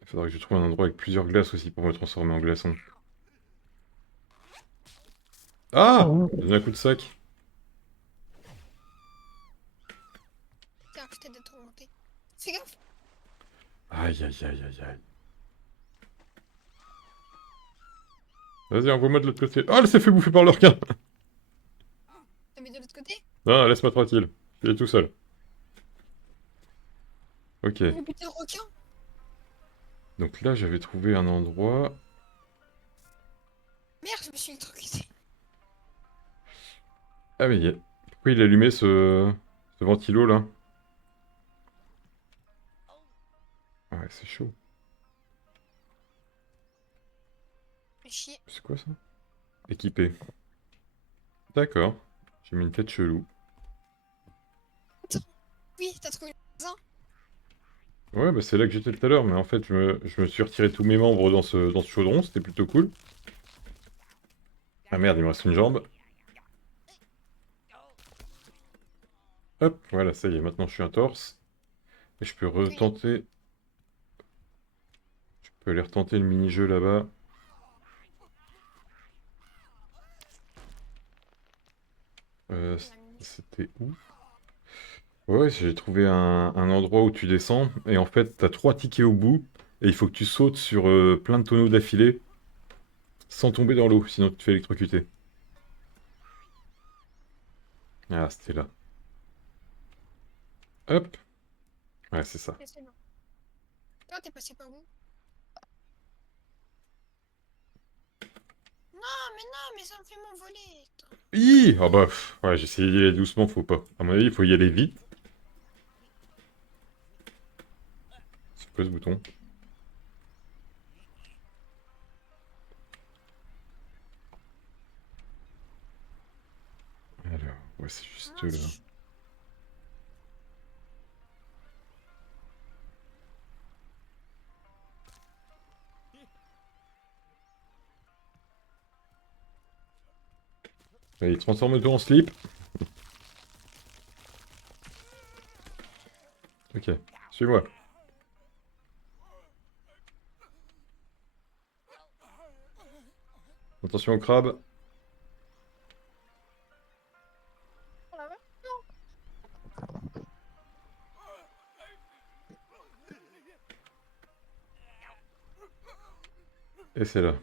Il faudra que je trouve un endroit avec plusieurs glaces aussi pour me transformer en glaçon. Ah! Donne un coup de sac. Tiens, je t'aide à te remonter. Fais gaffe. Aïe, aïe, aïe, aïe, aïe. Vas-y, envoie-moi de l'autre côté. Oh, elle s'est fait bouffer par le requin! T'as mis de l'autre côté? Non, laisse-moi tranquille. Il est tout seul. Ok. Mais putain, le requin. Donc là, j'avais trouvé un endroit. Merde, je me suis électrocuté. Ah, mais pourquoi il a allumé ce ventilo là? Ah ouais, c'est chaud. Fais chier. C'est quoi ça? Équipé. D'accord. J'ai mis une tête chelou. Attends. Oui, t'as trouvé le magasin? Ouais, bah c'est là que j'étais tout à l'heure, mais en fait, je me suis retiré tous mes membres dans ce chaudron, c'était plutôt cool. Ah merde, il me reste une jambe. Hop, voilà, ça y est, maintenant je suis un torse. Et je peux retenter. Je peux aller retenter le mini-jeu là-bas. Euh, C'était où? Ouais, j'ai trouvé un endroit où tu descends, et en fait, t'as 3 tickets au bout, et il faut que tu sautes sur plein de tonneaux d'affilée, sans tomber dans l'eau, sinon tu te fais électrocuter. Ah, c'était là. Hop! Ouais, c'est ça. C'est bon. Toi, t'es passé par où? Non, mais ça me fait m'envoler. Attends. Hi! Ah bah, ouais, j'ai essayé d'y aller doucement, faut pas. À mon avis, il faut y aller vite. C'est quoi ce bouton? Alors, ouais, c'est juste là. Mince. Allez, transforme-toi en slip. Ok, suis-moi. Attention au crabe. Oh la vache. Et c'est là.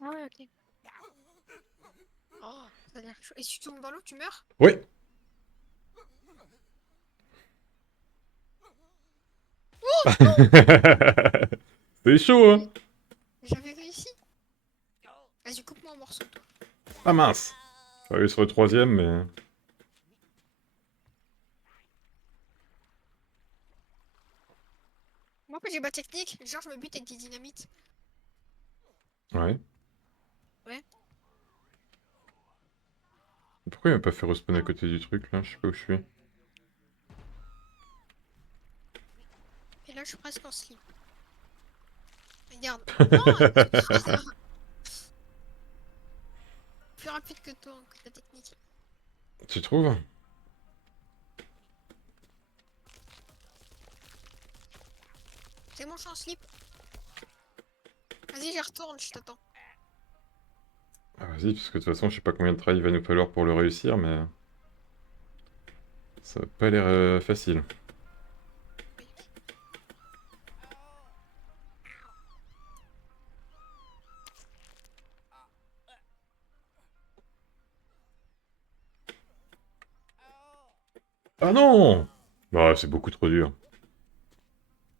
Ah ouais, ok. Oh, ça a l'air chaud. Et si tu tombes dans l'eau, tu meurs? Oui. Oh non! C'est chaud, hein. J'avais réussi. Vas-y, coupe-moi en morceaux, toi. Ah mince. J'aurais eu sur le troisième, mais... Moi, après, j'ai ma technique. Genre, je me bute avec des dynamites. Ouais. Ouais. Pourquoi il m'a pas fait respawn à côté du truc, là? Je sais pas où je suis. Et là, je suis presque en slip. Regarde. Non! Plus rapide que toi, que ta technique. Tu trouves? C'est bon, je suis en slip. Vas-y, j'y retourne, je t'attends. Ah, vas-y, parce que de toute façon, je sais pas combien de travail il va nous falloir pour le réussir, mais... Ça va pas l'air facile. Oui. Ah non! Bah, c'est beaucoup trop dur.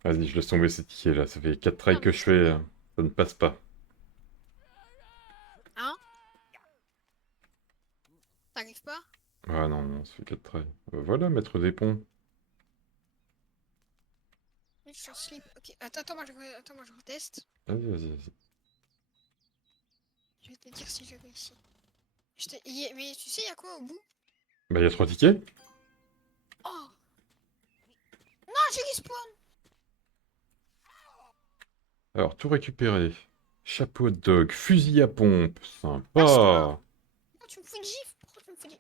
Vas-y, je laisse tomber ces tickets là. Ça fait 4 tries Ah, que bah, je ça fais, va. ça ne passe pas. Hein? T'arrives pas? Ah non, non, ça fait 4 tries. Voilà, mettre des ponts. Oui, je suis en slip. Ok, attends, moi je reteste. Vas-y, vas-y, vas-y. Je vais te dire si j'ai réussi. Mais tu sais, il y a quoi au bout? Bah, il y a 3 tickets. Oh! Non, j'ai respawn! Alors, tout récupérer. Chapeau de dog, fusil à pompe. Lâche-toi! Sympa. Non, tu me fous une gifle? Pourquoi tu me fais des...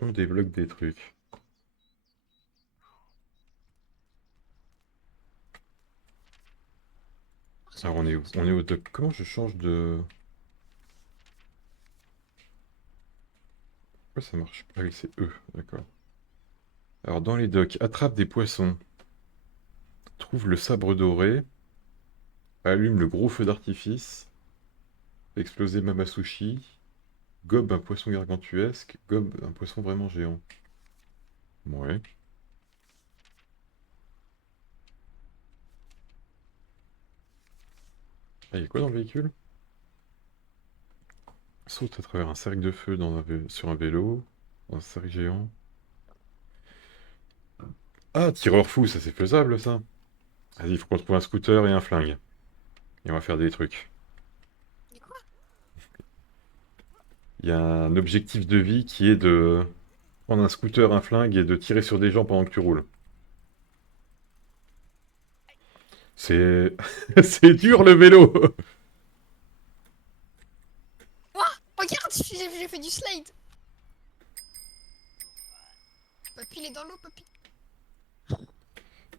On débloque des trucs. Oh, c'est Alors, bon, on est ça, où? c'est On bon. est au dog. Comment je change de... Pourquoi ça marche pas? Ah oui, c'est E, d'accord. Alors, dans les docks, attrape des poissons. Trouve le sabre doré. Allume le gros feu d'artifice. Exploser Mamasushi. Gobe un poisson gargantuesque. Gobe un poisson vraiment géant. Ouais. Ah, il y a quoi dans le véhicule? Saute à travers un cercle de feu sur un vélo. Dans un cercle géant. Ah, tireur fou, ça c'est faisable ça. Vas-y, il faut qu'on trouve un scooter et un flingue. Et on va faire des trucs. Mais quoi? Il y a un objectif de vie qui est de prendre un scooter, un flingue et de tirer sur des gens pendant que tu roules. C'est... c'est dur le vélo. Oh! Regarde, j'ai fait du slide! Papy, il est dans l'eau, papy.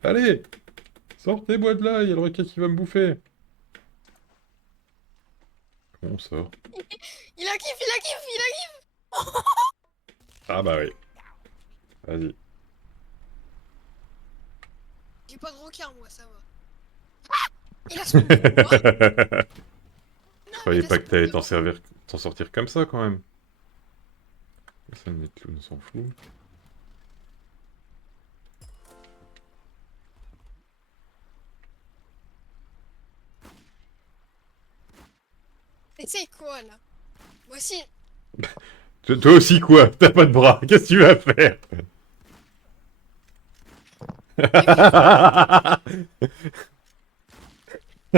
Allez, sortez-moi de là, il y a le requin qui va me bouffer. Comment on sort? Il a kiff, il a kiff, il a kiff! Ah bah oui. Vas-y. J'ai pas de requin, moi, ça va. Il a spawn devant moi. Je Non, mais croyais il a pas que spawn t'allais devant. t'en sortir comme ça quand même. Ça, le clown, on s'en fout. Essaye quoi, là? Moi aussi. Toi aussi quoi? T'as pas de bras, qu'est-ce que tu vas faire? Mais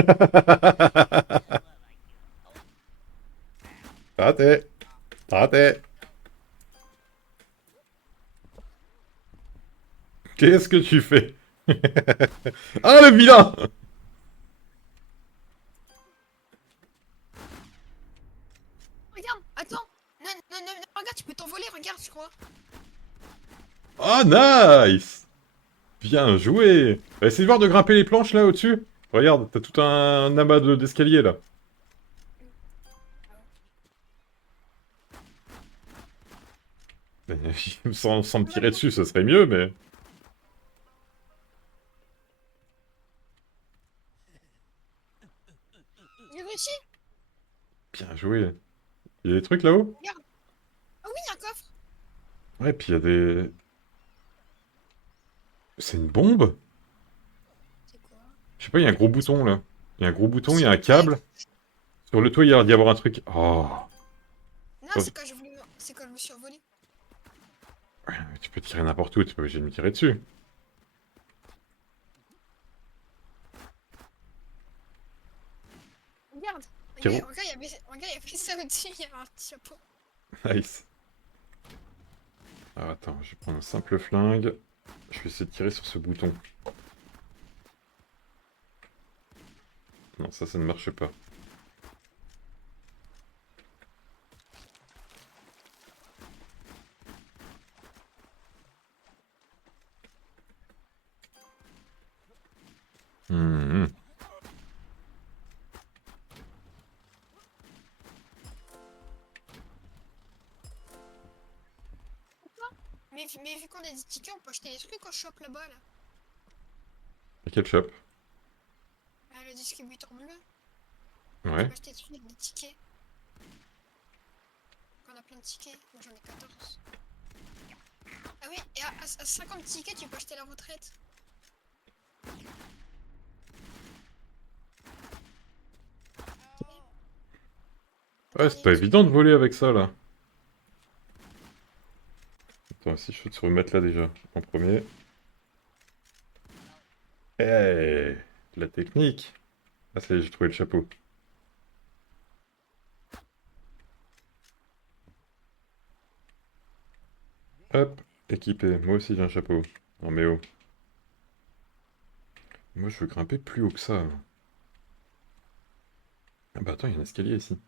oui, Raté! Raté! Qu'est-ce que tu fais? Ah le vilain! regarde, tu peux t'envoler, regarde, je crois. Oh, nice! Bien joué! Bah, essaye de voir de grimper les planches là au-dessus. Regarde, t'as tout un amas d'escalier là. Sans me tirer dessus, ça serait mieux, mais... J'ai réussi. Bien joué. Il y a des trucs là-haut? Regarde. Ah oui, il y a un coffre. Ouais, puis il y a des... C'est une bombe? C'est quoi? Je sais pas, il y a un gros bouton là. Il y a un gros bouton, il y C'est a un une câble. blague. Sur le toit, il y a l'air d'y avoir un truc. Oh. Non, Oh, c'est quand je voulais... C'est quand je me suis envolé. tu peux tirer n'importe où, tu peux obligé de me tirer dessus. Regarde. Tire Regarde, où? regarde, il y avait ça au-dessus, il y avait un petit chapeau. Nice. Alors attends, je vais prendre un simple flingue. Je vais essayer de tirer sur ce bouton. Non, ça ne marche pas. Mhm. Mais vu qu'on a des tickets, on peut acheter des trucs au shop là-bas, là. Et quel shop? Le distributeur bleu. Tu Ouais. peux acheter des trucs avec des tickets. On a plein de tickets. Moi, j'en ai 14. Ah oui, et à 50 tickets, tu peux acheter la retraite. Ouais, c'est Dernier pas truc. évident de voler avec ça là. Attends, si je peux te remettre là déjà, en premier. Eh, la technique. Ah, ça y est, j'ai trouvé le chapeau. Hop, équipé. Moi aussi j'ai un chapeau. Non mais oh. Moi je veux grimper plus haut que ça. Ah bah attends, il y a un escalier ici.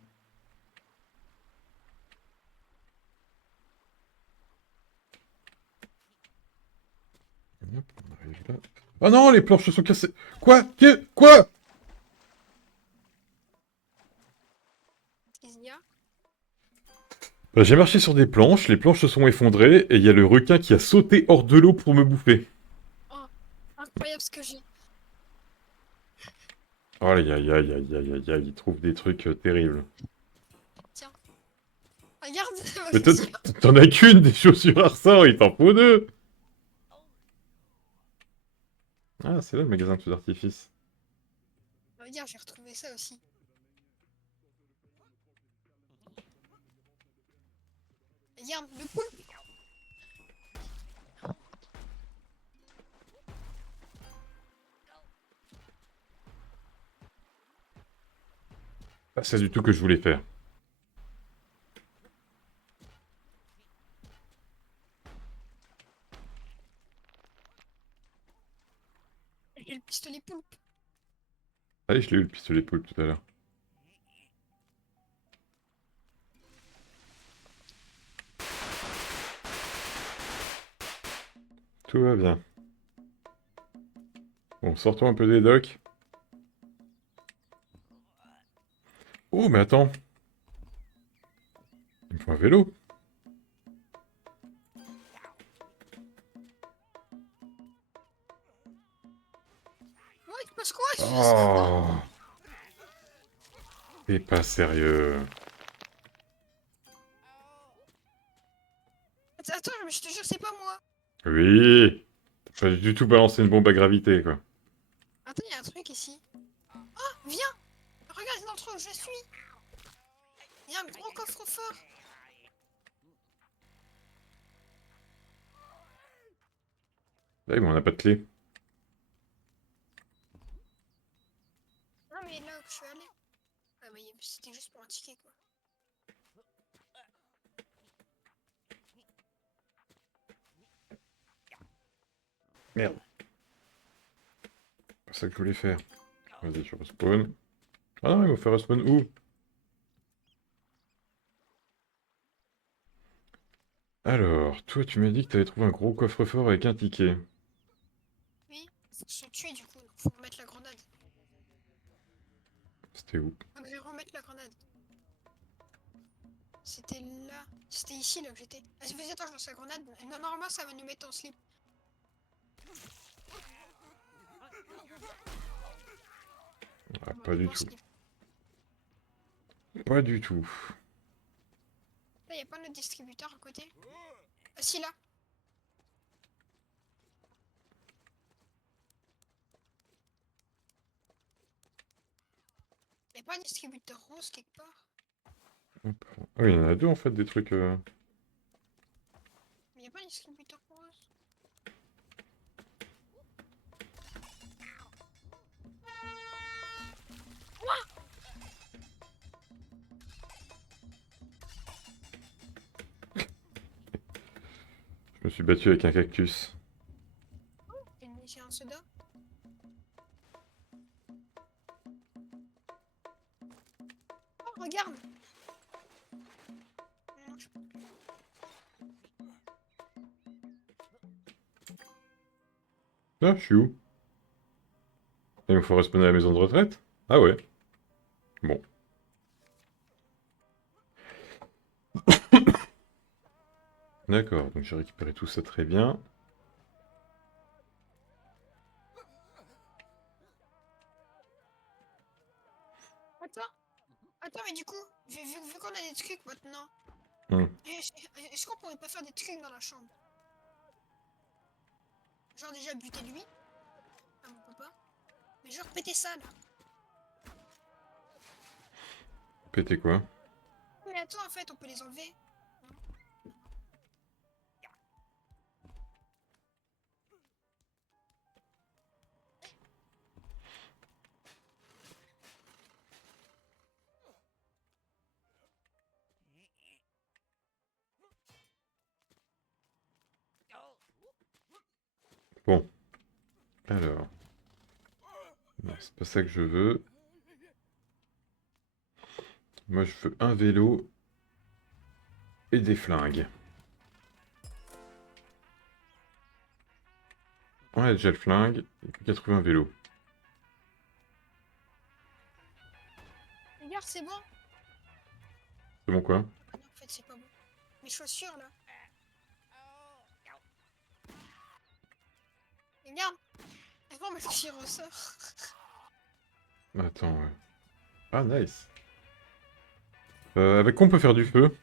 Hop, on arrive là. Oh non, les planches se sont cassées. Quoi? Quoi? Qu'est-ce qu'il y a? Bah, j'ai marché sur des planches, les planches se sont effondrées, et il y a le requin qui a sauté hors de l'eau pour me bouffer. Oh, incroyable ce que j'ai. Aïe aïe aïe aïe aïe aïe aïe, il trouve des trucs terribles. Tiens, regarde ma Mais chaussure. t'en as qu'une des chaussures à ressort, il t'en faut deux! Ah, c'est là le magasin de feux d'artifice. Regarde, j'ai retrouvé ça aussi. Regarde, le poulpe. Ah, c'est du tout que je voulais faire. Et le pistolet poulpe. Allez, je l'ai eu le pistolet poule tout à l'heure. Tout va bien. Bon, sortons un peu des docks. Oh, mais attends. Il me faut un vélo. Ouais, il se passe quoi? Oh, t'es pas sérieux. Attends, mais je te jure, c'est pas moi. Oui. T'as pas du tout balancé une bombe à gravité, quoi. Attends, il y a un truc ici. Oh, viens. Regarde dans le trou où je suis. Il y a un gros coffre-fort. Là, mais on n'a pas de clé. Non, mais là où je suis allé. Ah, mais c'était juste pour un ticket, quoi. Merde. C'est ça que je voulais faire. Vas-y, je respawn. Ah non, il m'a fait respawn où? Alors, toi, tu m'as dit que t'avais trouvé un gros coffre-fort avec un ticket. Oui, faut se tuer du coup, donc faut remettre la grenade. C'était où? Donc je vais remettre la grenade. C'était là. C'était ici là que j'étais. Ah, vas-y, attends, je lance la grenade. Non, normalement, ça va nous mettre en slip. Ah, On va pas mettre du en tout. slip. Pas du tout. Là, y a pas notre distributeur à côté. Ah, si, là. Y a pas un distributeur rose quelque part. Hop. Ah oui, il y en a deux en fait, des trucs. Mais y a pas un distributeur rose. Je me suis battu avec un cactus. J'ai un soda. Oh, regarde. Non, je- Ah, je suis où? Il me faut respawner à la maison de retraite? Ah ouais. Bon. D'accord, donc j'ai récupéré tout ça très bien. Attends. Attends, mais du coup, vu qu'on a des trucs maintenant, Hmm. est-ce qu'on pourrait pas faire des trucs dans la chambre? Genre déjà buter lui, à mon papa. Mais genre péter ça là. Pété quoi? Mais attends, en fait, on peut les enlever. Bon. Alors. Non, c'est pas ça que je veux. Moi, je veux un vélo et des flingues. On a déjà le flingue, il n'y a plus qu'à trouver un vélo. Regarde, c'est bon. C'est bon quoi? Ah non, en fait, c'est pas bon. Mes chaussures là. Regarde. Et bon, mes chaussures ressort. Attends, ouais. Ah, nice. Avec quoi on peut faire du feu?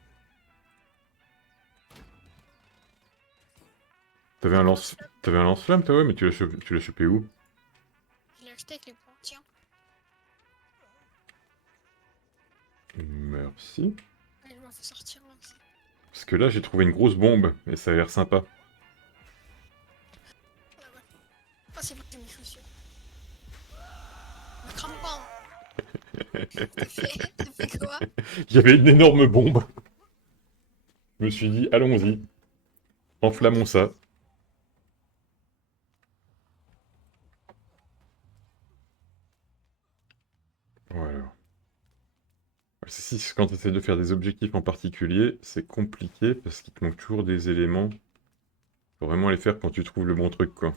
T'avais un lance... T'avais un lance-flamme, toi, ouais, mais tu l'as chopé où? Je l'ai acheté avec les points. Tiens. Merci. Elle m'a fait sortir là aussi. Parce que là, j'ai trouvé une grosse bombe, et ça a l'air sympa. Ah ouais. Ah, c'est bon, j'ai mes chaussures. Me crame pas. Hein. T'as fait quoi? Il y avait une énorme bombe. Je me suis dit, allons-y, What the enflammons ça. Voilà. Si, quand tu essaies de faire des objectifs en particulier, c'est compliqué parce qu'il te manque toujours des éléments. Faut vraiment les faire quand tu trouves le bon truc, quoi.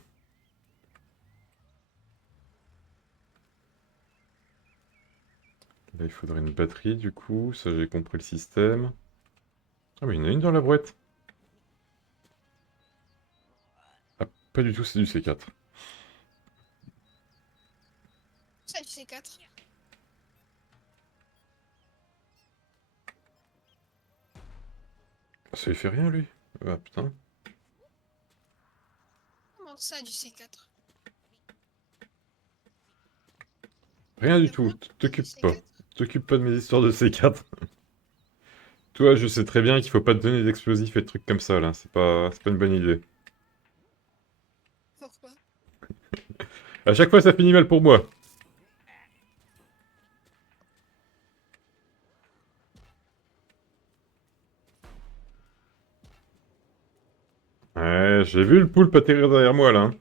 Là, il faudrait une batterie, du coup. Ça, j'ai compris le système. Ah, mais il y en a une dans la boîte. Ah, pas du tout, c'est du C4. Ça, du C4. Ça lui fait rien, lui. Ah, putain. Comment ça, du C4? Rien du La tout. bombe, c'est du T'occupe pas. C4. T'occupe pas de mes histoires de C4. Toi, je sais très bien qu'il faut pas te donner d'explosifs et de trucs comme ça, là. C'est pas une bonne idée. Pourquoi? À chaque fois, ça finit mal pour moi. Ouais, j'ai vu le poulpe atterrir derrière moi, là. Hein.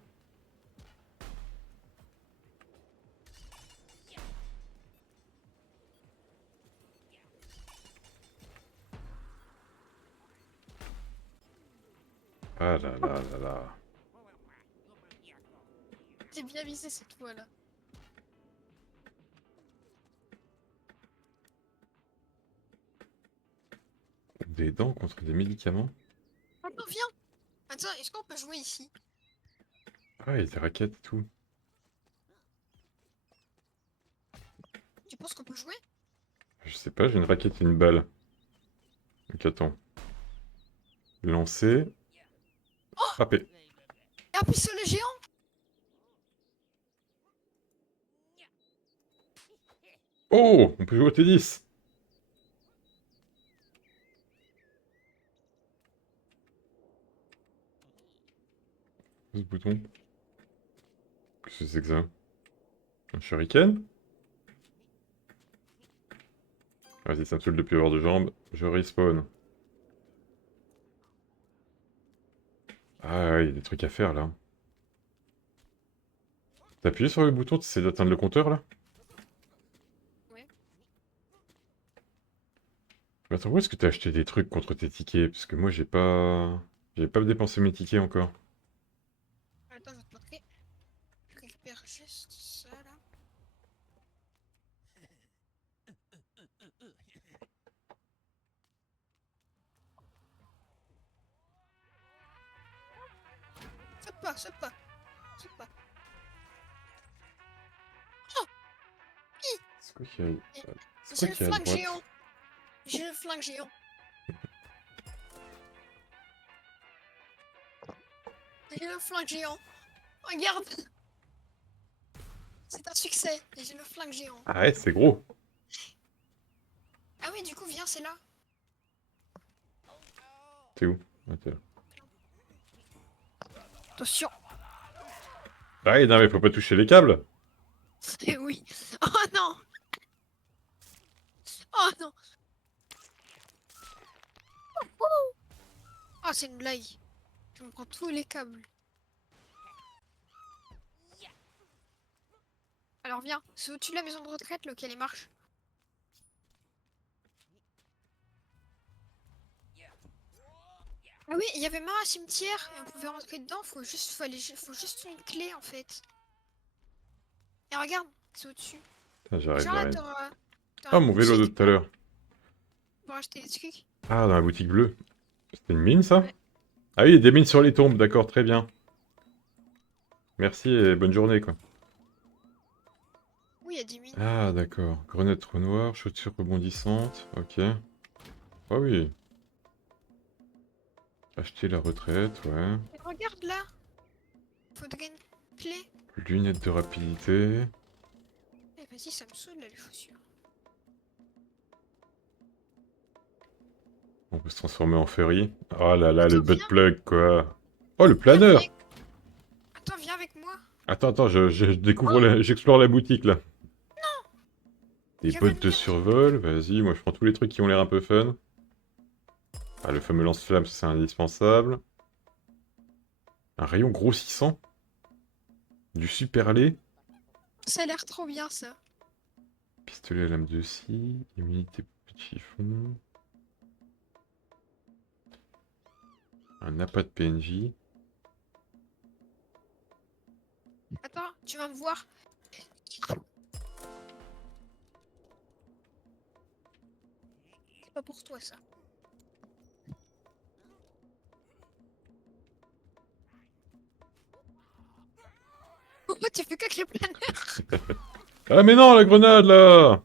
Ah là là là là. J'ai bien visé cette fois-là. Des dents contre des médicaments? Attends, viens. Attends, est-ce qu'on peut jouer ici? Ah, il y a des raquettes et tout. Tu penses qu'on peut jouer? Je sais pas, j'ai une raquette et une balle. Donc attends. Lancer. Frapper. Et un pistolet géant? Oh! On peut jouer au tennis! Ce bouton. Qu'est-ce que c'est que ça? Un shuriken? Vas-y, ça me saoule de plus avoir de jambes. Je respawn. Ah ouais, il y a des trucs à faire là. T'as appuyé sur le bouton, tu essaies d'atteindre le compteur là? Ouais. Mais attends, où est-ce que t'as acheté des trucs contre tes tickets? Parce que moi j'ai pas... J'ai pas dépensé mes tickets encore. Attends, je vais te montrer. Je récupère juste ça là. Saute pas, saute pas, saute pas. C'est quoi qu'il y a... Et C'est j'ai quoi le qu'il y a à flingue droite? géant. J'ai le flingue géant. J'ai le flingue géant. Regarde. C'est un succès. Et j'ai le flingue géant. Ah ouais, c'est gros. Ah oui, du coup, viens, c'est là. T'es où? Ah, t'es là. Attention. Ah oui, non mais faut pas toucher les câbles. Eh oui. Oh non. Oh non. Oh, c'est une blague. Je me prends tous les câbles. Alors viens, c'est au-dessus de la maison de retraite, lequel il marche. Ah oui, il y avait même un cimetière et on pouvait rentrer dedans. Faut juste une clé en fait. Et regarde, c'est au-dessus. Ah, Et j'arrive, genre là, j'arrive. t'auras Ah, une mon vélo de boutique tout à l'heure. pour acheter des trucs. Ah, dans la boutique bleue. C'était une mine ça? Ouais. Ah oui, il y a des mines sur les tombes, d'accord, très bien. Merci et bonne journée quoi. Oui, il y a des mines. Ah d'accord, grenade trou noir, chaussures rebondissantes, ok. Ah oui. Acheter la retraite, ouais. Et regarde là, faudrait une clé. Lunettes de rapidité. Eh vas-y, ça me saoule là les chaussures. On peut se transformer en ferry. Oh là là, le Attends, butt viens. plug quoi. Oh, le Viens, planeur! Attends, viens avec moi. Attends, attends, je découvre Oh, j'explore la boutique là. Des je veux bottes de venir. survol, vas-y, moi je prends tous les trucs qui ont l'air un peu fun. Ah, le fameux lance-flamme, ça, c'est indispensable. Un rayon grossissant. Du super lait. Ça a l'air trop bien ça. Pistolet à lame de scie. Immunité petit chiffon. Un appât de PNJ. Attends, tu vas me voir. C'est pas pour toi ça. Pourquoi tu fais que les planeurs? Ah mais non, la grenade là!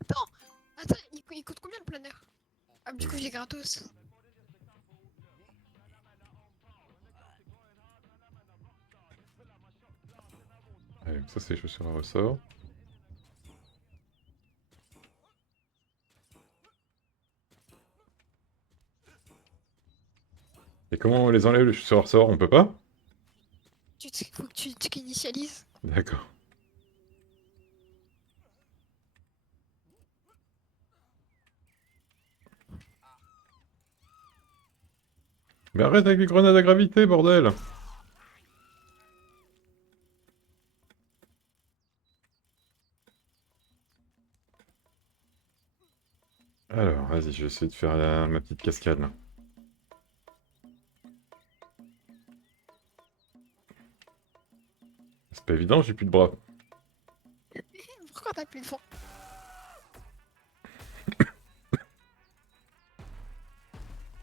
Attends, attends, il coûte combien le planeur? Ah, du coup, il est gratos. Allez, donc ça c'est les chaussures à ressort. Et comment on les enlève les chaussures à ressort? On peut pas? Faut que tu t'initialises. D'accord. Mais arrête avec les grenades à gravité, bordel! Alors, vas-y, je vais essayer de faire ma petite cascade là. C'est pas évident, j'ai plus de bras. Pourquoi t'as plus de fond?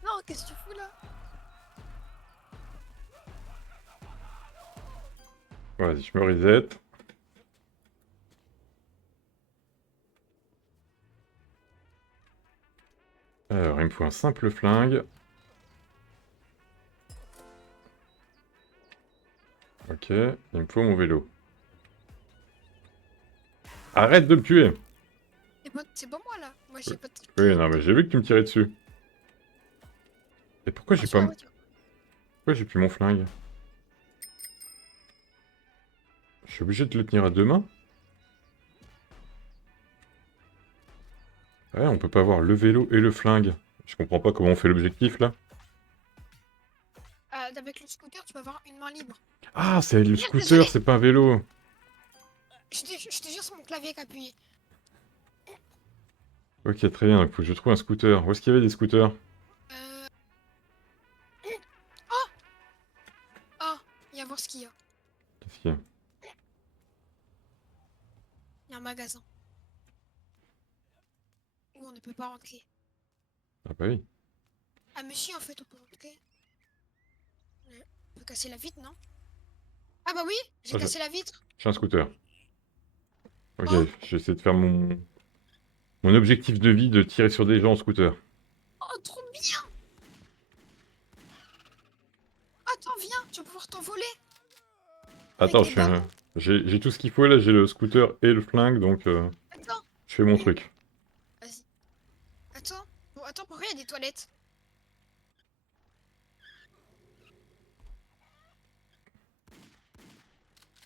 Non, qu'est-ce que tu fous là? Vas-y, je me reset. Alors, il me faut un simple flingue. Ok, il me faut mon vélo. Arrête de me tuer! C'est pas moi là. Moi j'ai pas de truc. Oui, non, mais j'ai vu que tu me tirais dessus. Et pourquoi Oh, j'ai sur pas... la voiture. Pourquoi j'ai plus mon flingue? Je suis obligé de le tenir à deux mains? Ouais, on peut pas avoir le vélo et le flingue. Je comprends pas comment on fait l'objectif, là. Avec le scooter, tu peux avoir une main libre. Ah, c'est le Merde, désolé. scooter, c'est pas un vélo. Je te jure, c'est mon clavier qui a appuyé. Ok, très bien, donc faut que je trouve un scooter. Où est-ce qu'il y avait des scooters? Euh... Oh! Oh! Il y a voir ce qu'il y a. Qu'est-ce qu'il y a? Il y a un magasin. Où on ne peut pas rentrer. Ah bah oui. Ah mais si, en fait, on peut rentrer. Ouais. On peut casser la vitre, non? Ah bah oui! J'ai Ah, cassé la vitre. j'ai un scooter. Ok, Oh! j'essaie de faire mon objectif de vie de tirer sur des gens en scooter. Oh, trop bien! Attends, viens, tu vas pouvoir t'envoler. Avec Attends, des ballons. j'ai tout ce qu'il faut là, j'ai le scooter et le flingue, donc Attends. je fais mon truc. Vas-y. Attends. Bon, attends, pourquoi il y a des toilettes?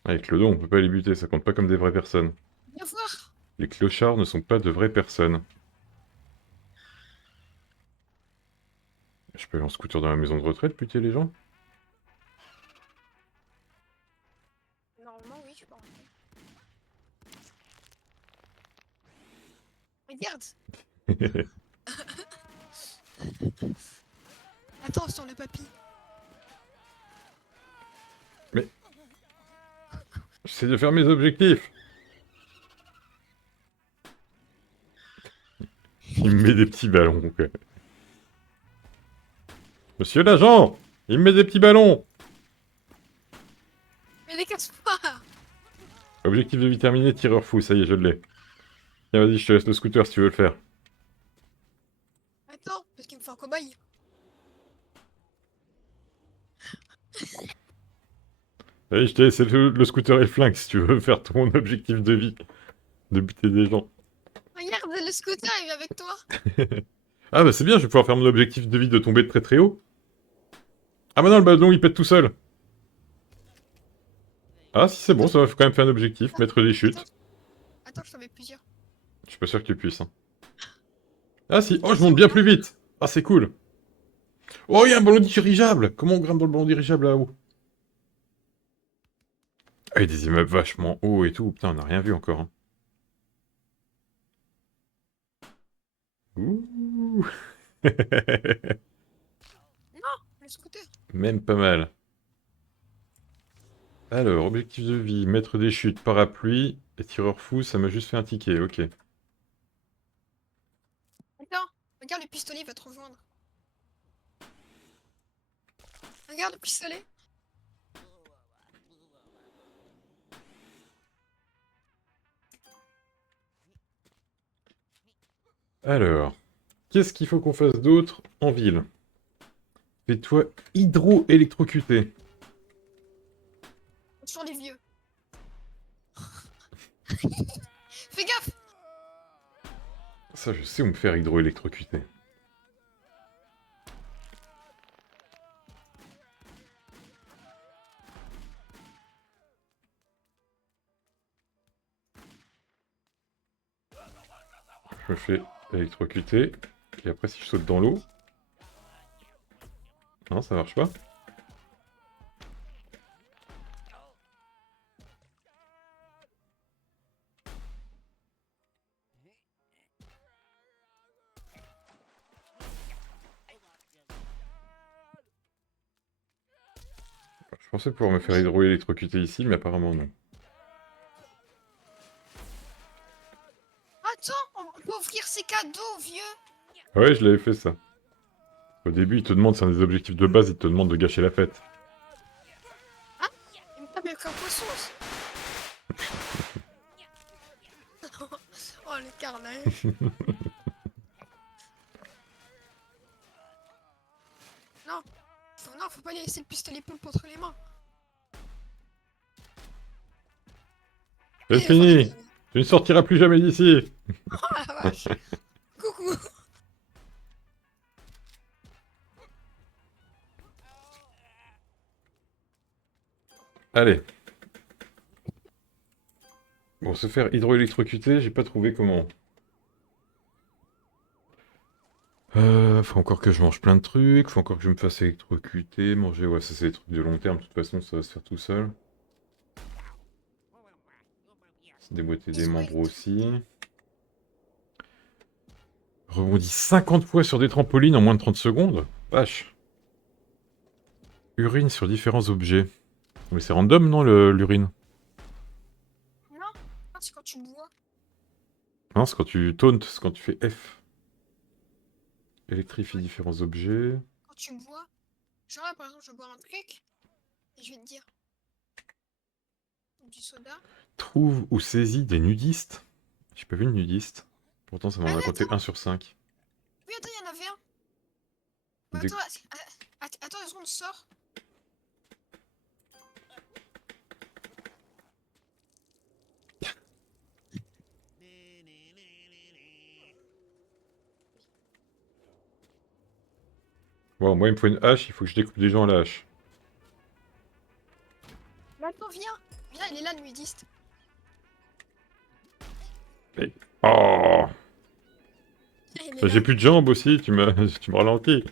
Avec le dos, on peut pas les buter, ça compte pas comme des vraies personnes. Viens voir. Les clochards ne sont pas de vraies personnes. Je peux aller en scooter dans la maison de retraite, buter les gens? Normalement, oui, tu peux rentrer. Regarde. Attends, sur le papy. J'essaie de faire mes objectifs. Il me met des petits ballons, quoi. Monsieur l'agent! Il me met des petits ballons! Mais les casse-pas. Objectif de vie terminé, tireur fou, ça y est, je l'ai. Tiens, vas-y, je te laisse le scooter si tu veux le faire. Attends, parce qu'il me fait un cobaye. Allez, je t'ai laissé le scooter et le flingue si tu veux faire ton objectif de vie. De buter des gens. Regarde, le scooter, il vient avec toi. Ah bah c'est bien, je vais pouvoir faire mon objectif de vie de tomber de très très haut. Ah bah non, le ballon il pète tout seul. Ah si c'est bon, ça va quand même faire un objectif, mettre des chutes. Attends, je t'en mets plusieurs. Je suis pas sûr que tu puisses. Hein. Ah si, oh je Vas-y, monte bien regarde. plus vite. Ah c'est cool. Oh il y a un ballon dirigeable. Comment on grimpe dans le ballon dirigeable là-haut? Ah il y a des immeubles vachement hauts et tout. Putain, on n'a rien vu encore. Hein. Ouh. Non, le scooter. Même pas mal. Alors, objectif de vie, mettre des chutes, parapluie, et tireur fou, ça m'a juste fait un ticket, ok. Attends, regarde le pistolet, il va te rejoindre. Regarde le pistolet. Alors, qu'est-ce qu'il faut qu'on fasse d'autre en ville? Fais-toi hydro-électrocuter. Sur les vieux. Fais gaffe. Ça, je sais où me faire hydro-électrocuter. Je me fais électrocuter, et après si je saute dans l'eau... Non, ça marche pas. Je pensais pouvoir me faire hydro-électrocuter ici, mais apparemment non. Ouais, je l'avais fait ça. Au début, il te demande, c'est un des objectifs de base, il te demande de gâcher la fête. Ah, il me tape avec un poisson. Oh, le carnage. Non, non, faut pas laisser le pistolet poulpe entre les mains. C'est Et voilà. fini. Tu ne sortiras plus jamais d'ici. Oh la vache. Coucou. Allez. Bon, se faire hydroélectrocuter, j'ai pas trouvé comment. Faut encore que je mange plein de trucs, faut encore que je me fasse électrocuter, manger, ouais, ça c'est des trucs de long terme, de toute façon ça va se faire tout seul. Se déboîter des membres aussi. Rebondis 50 fois sur des trampolines en moins de 30 secondes. Vache. Urine sur différents objets. Mais c'est random, non, l'urine? Non, c'est quand tu bois. Non, c'est quand tu tauntes, c'est quand tu fais F. Électrifie différents objets. Quand tu bois. Genre là, par exemple, je bois un truc. Et je vais te dire. Du soda. Trouve ou saisis des nudistes. J'ai pas vu de nudiste. Pourtant, ça Ah m'en a oui, compté attends. 1 sur 5. Oui, attends, il y en avait un. Bah, Des- attends, attends, 2 secondes, sors. Bon, moi, il me faut une hache, il faut que je découpe des gens à la hache. Maintenant, viens. Viens, il est là, le nudiste. Mais- Oh, Il est bah, là. j'ai plus de jambes aussi, tu me ralentis.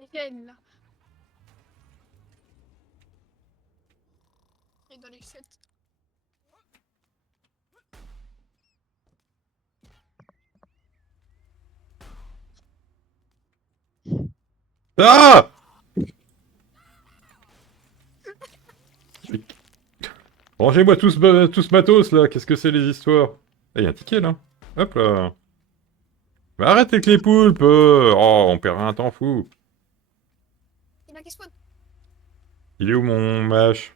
Il est là. Il est dans les fêtes. Ah! Rangez-moi tout ce matos, là, qu'est-ce que c'est les histoires? Ah, y a un ticket, là. Hop là. Mais arrête avec les poulpes Oh, on perd un temps fou. Il a qui spawn. Il est où mon mâche?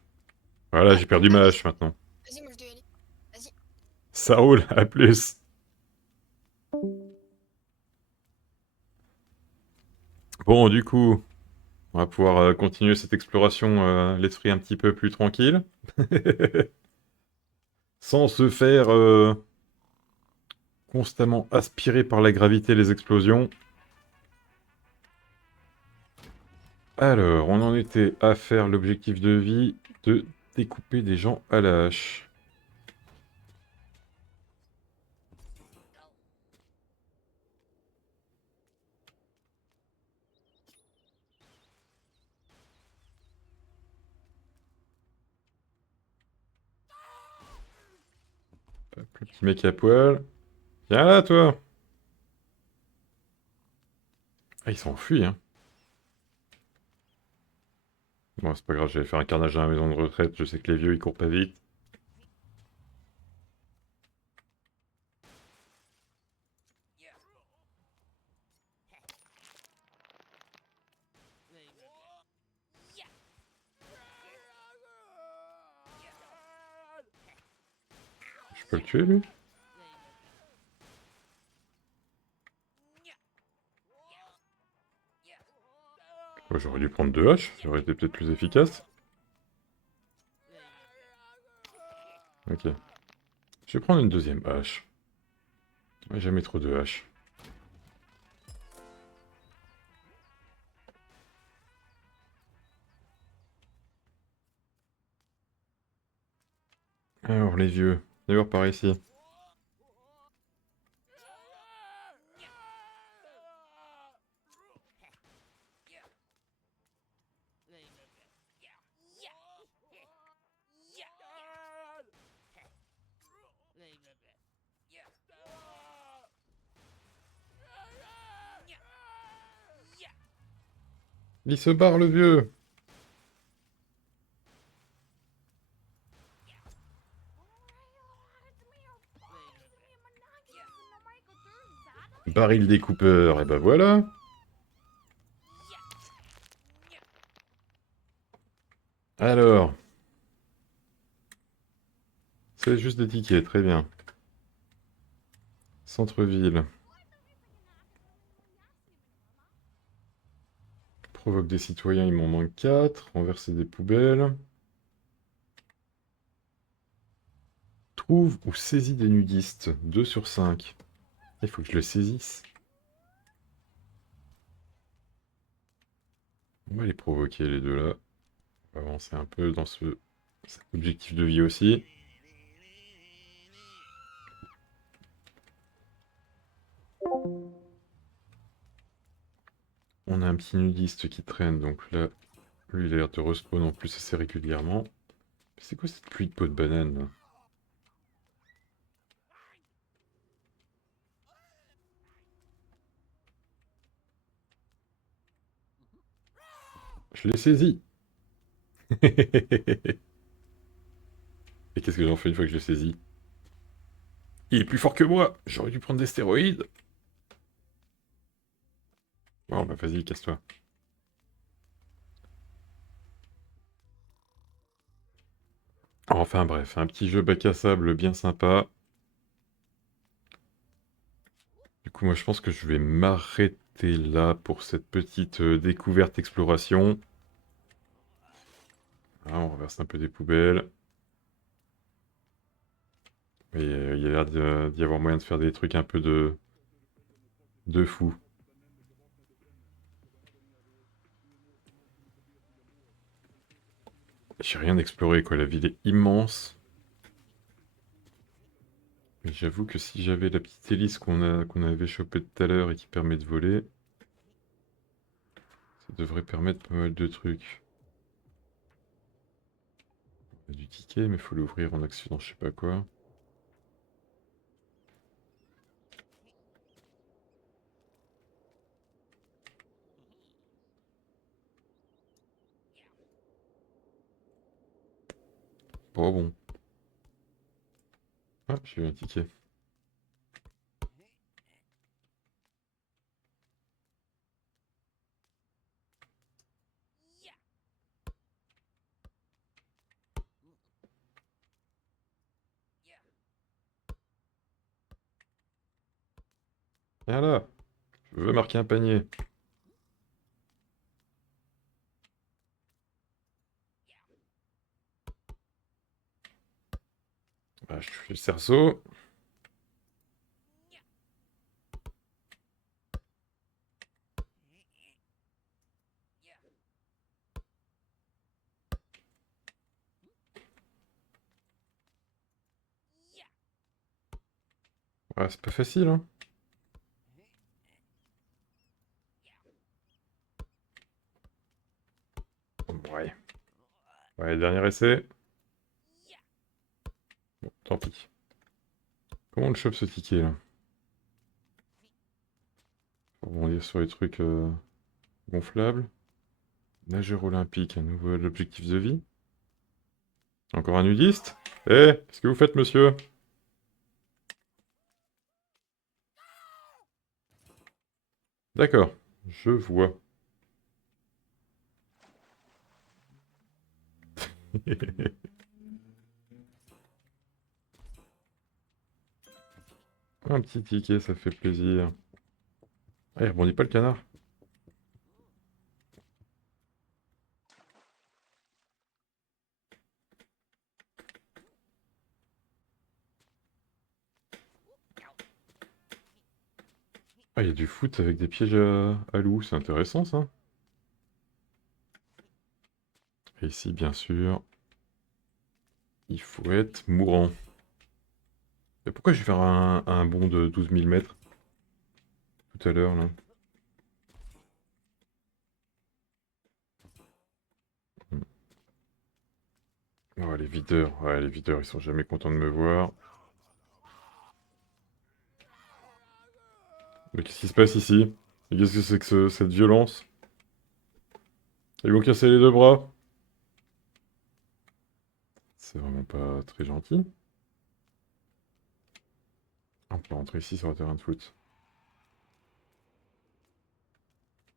Voilà, j'ai perdu ma hache maintenant. Vas-y, moi je dois y aller. Vas-y. Ça roule, à plus. Bon, du coup, on va pouvoir continuer cette exploration, l'esprit un petit peu plus tranquille. Sans se faire constamment aspirer par la gravité et les explosions. Alors, on en était à faire l'objectif de vie de découper des gens à la hache. Hop, le petit mec à poil. Viens là, toi! Ah, il s'enfuit, hein. Bon, c'est pas grave, j'allais faire un carnage dans la maison de retraite. Je sais que les vieux, ils courent pas vite. Je peux le tuer, lui? Ouais, j'aurais dû prendre 2 haches, ça aurait été peut-être plus efficace. Ok. Je vais prendre une deuxième hache. Ouais, jamais trop de haches. Alors, les vieux. Venez voir par ici. Il se barre, le vieux! Baril découpeur, et ben voilà. Alors, c'est juste des tickets, très bien. Centre-ville. Provoque des citoyens, il m'en manque 4. Renverser des poubelles. Trouve ou saisis des nudistes. 2 sur 5. Il faut que je le saisisse. On va les provoquer, les deux là. On va avancer un peu dans cet objectif de vie aussi. On a un petit nudiste qui traîne, donc là, lui il a l'air de respawn en plus assez régulièrement. C'est quoi cette pluie de peau de banane là? Je l'ai saisi. Et qu'est-ce que j'en fais une fois que je l'ai saisi? Il est plus fort que moi. J'aurais dû prendre des stéroïdes. Bon, bah vas-y, casse-toi. Enfin bref, un petit jeu bac à sable bien sympa. Du coup, moi je pense que je vais m'arrêter là pour cette petite découverte exploration. Ah, on renverse un peu des poubelles. Et il y a l'air d'y avoir moyen de faire des trucs un peu de fou. J'ai rien exploré quoi, la ville est immense. Mais j'avoue que si j'avais la petite hélice qu'on avait chopée tout à l'heure et qui permet de voler, ça devrait permettre pas mal de trucs. On a du ticket, mais il faut l'ouvrir en accident, je sais pas quoi. Bon, bon. Ah, j'ai eu un ticket. Viens là, je veux marquer un panier. Ah, je fais le cerceau. Ouais, c'est pas facile, hein. Ouais. Ouais, dernier essai. Bon, tant pis. Comment on le chope ce ticket là? Faut rebondir sur les trucs gonflables. Nageur olympique, un nouvel objectif de vie. Encore un nudiste? Eh, qu'est-ce que vous faites, monsieur? D'accord, je vois. Un petit ticket, ça fait plaisir. Ah, il rebondit pas le canard. Ah, il y a du foot avec des pièges à loups, c'est intéressant ça. Et ici, bien sûr, il faut être mourant. Et pourquoi je vais faire un bond de 12 000 mètres tout à l'heure là? Hmm. Oh, les videurs, ils sont jamais contents de me voir. Mais qu'est-ce qui se passe ici? Et qu'est-ce que c'est que cette violence? Ils vont casser les deux bras. C'est vraiment pas très gentil. On peut rentrer ici sur le terrain de foot.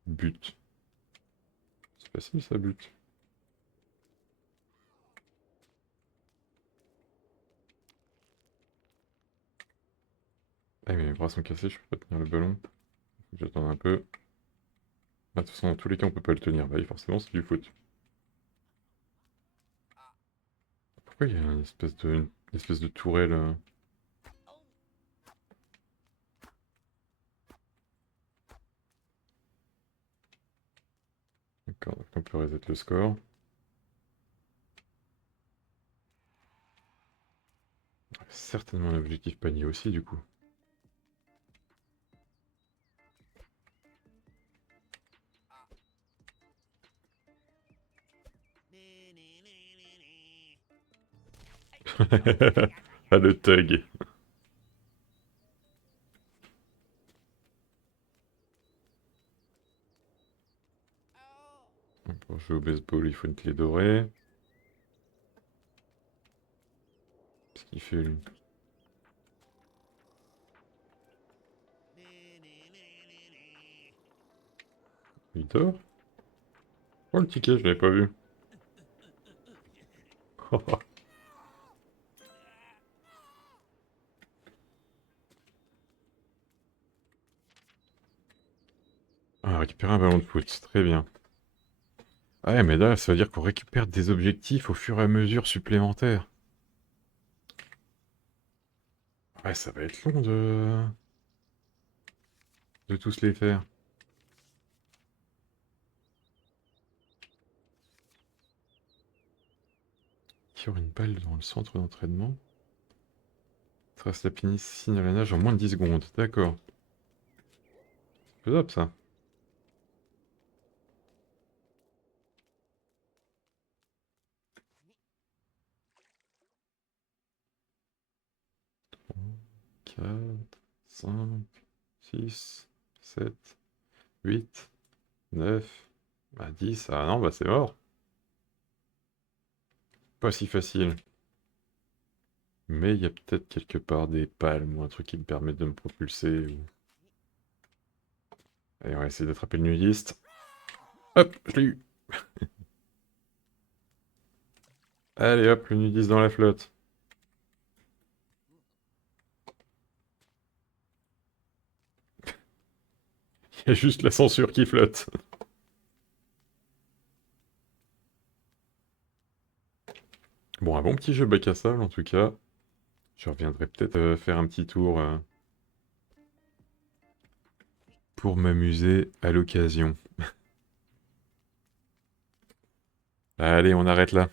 But. C'est facile ça, but. Ah, mais mes bras sont cassés, je peux pas tenir le ballon. Faut que j'attende un peu. Ah, de toute façon, dans tous les cas, on peut pas le tenir. Bah oui, forcément, c'est du foot. Pourquoi il y a une espèce de tourelle D'accord, donc on peut reset le score. Certainement un objectif panier aussi, du coup. Ah, le tug. Pour jouer au baseball, il faut une clé dorée. Qu'est-ce qu'il fait, lui? Il dort? Oh, le ticket, je l'avais pas vu. Ah, récupérer un ballon de foot, très bien. Ah ouais, mais là, ça veut dire qu'on récupère des objectifs au fur et à mesure supplémentaires. Ouais, ça va être long de tous les faire. Qui aura une balle dans le centre d'entraînement? Trace la piscine à la nage en moins de 10 secondes. D'accord. C'est faisable, ça. Quatre, 5, 6, 7, 8, 9, 10. Ah non, bah c'est mort. Pas si facile. Mais il y a peut-être quelque part des palmes ou un truc qui me permet de me propulser. Allez, on va essayer d'attraper le nudiste. Hop, je l'ai eu. Allez hop, le nudiste dans la flotte. Il y a juste la censure qui flotte. Bon, un bon petit jeu bac à sable en tout cas. Je reviendrai peut-être faire un petit tour pour m'amuser à l'occasion. Allez, on arrête là.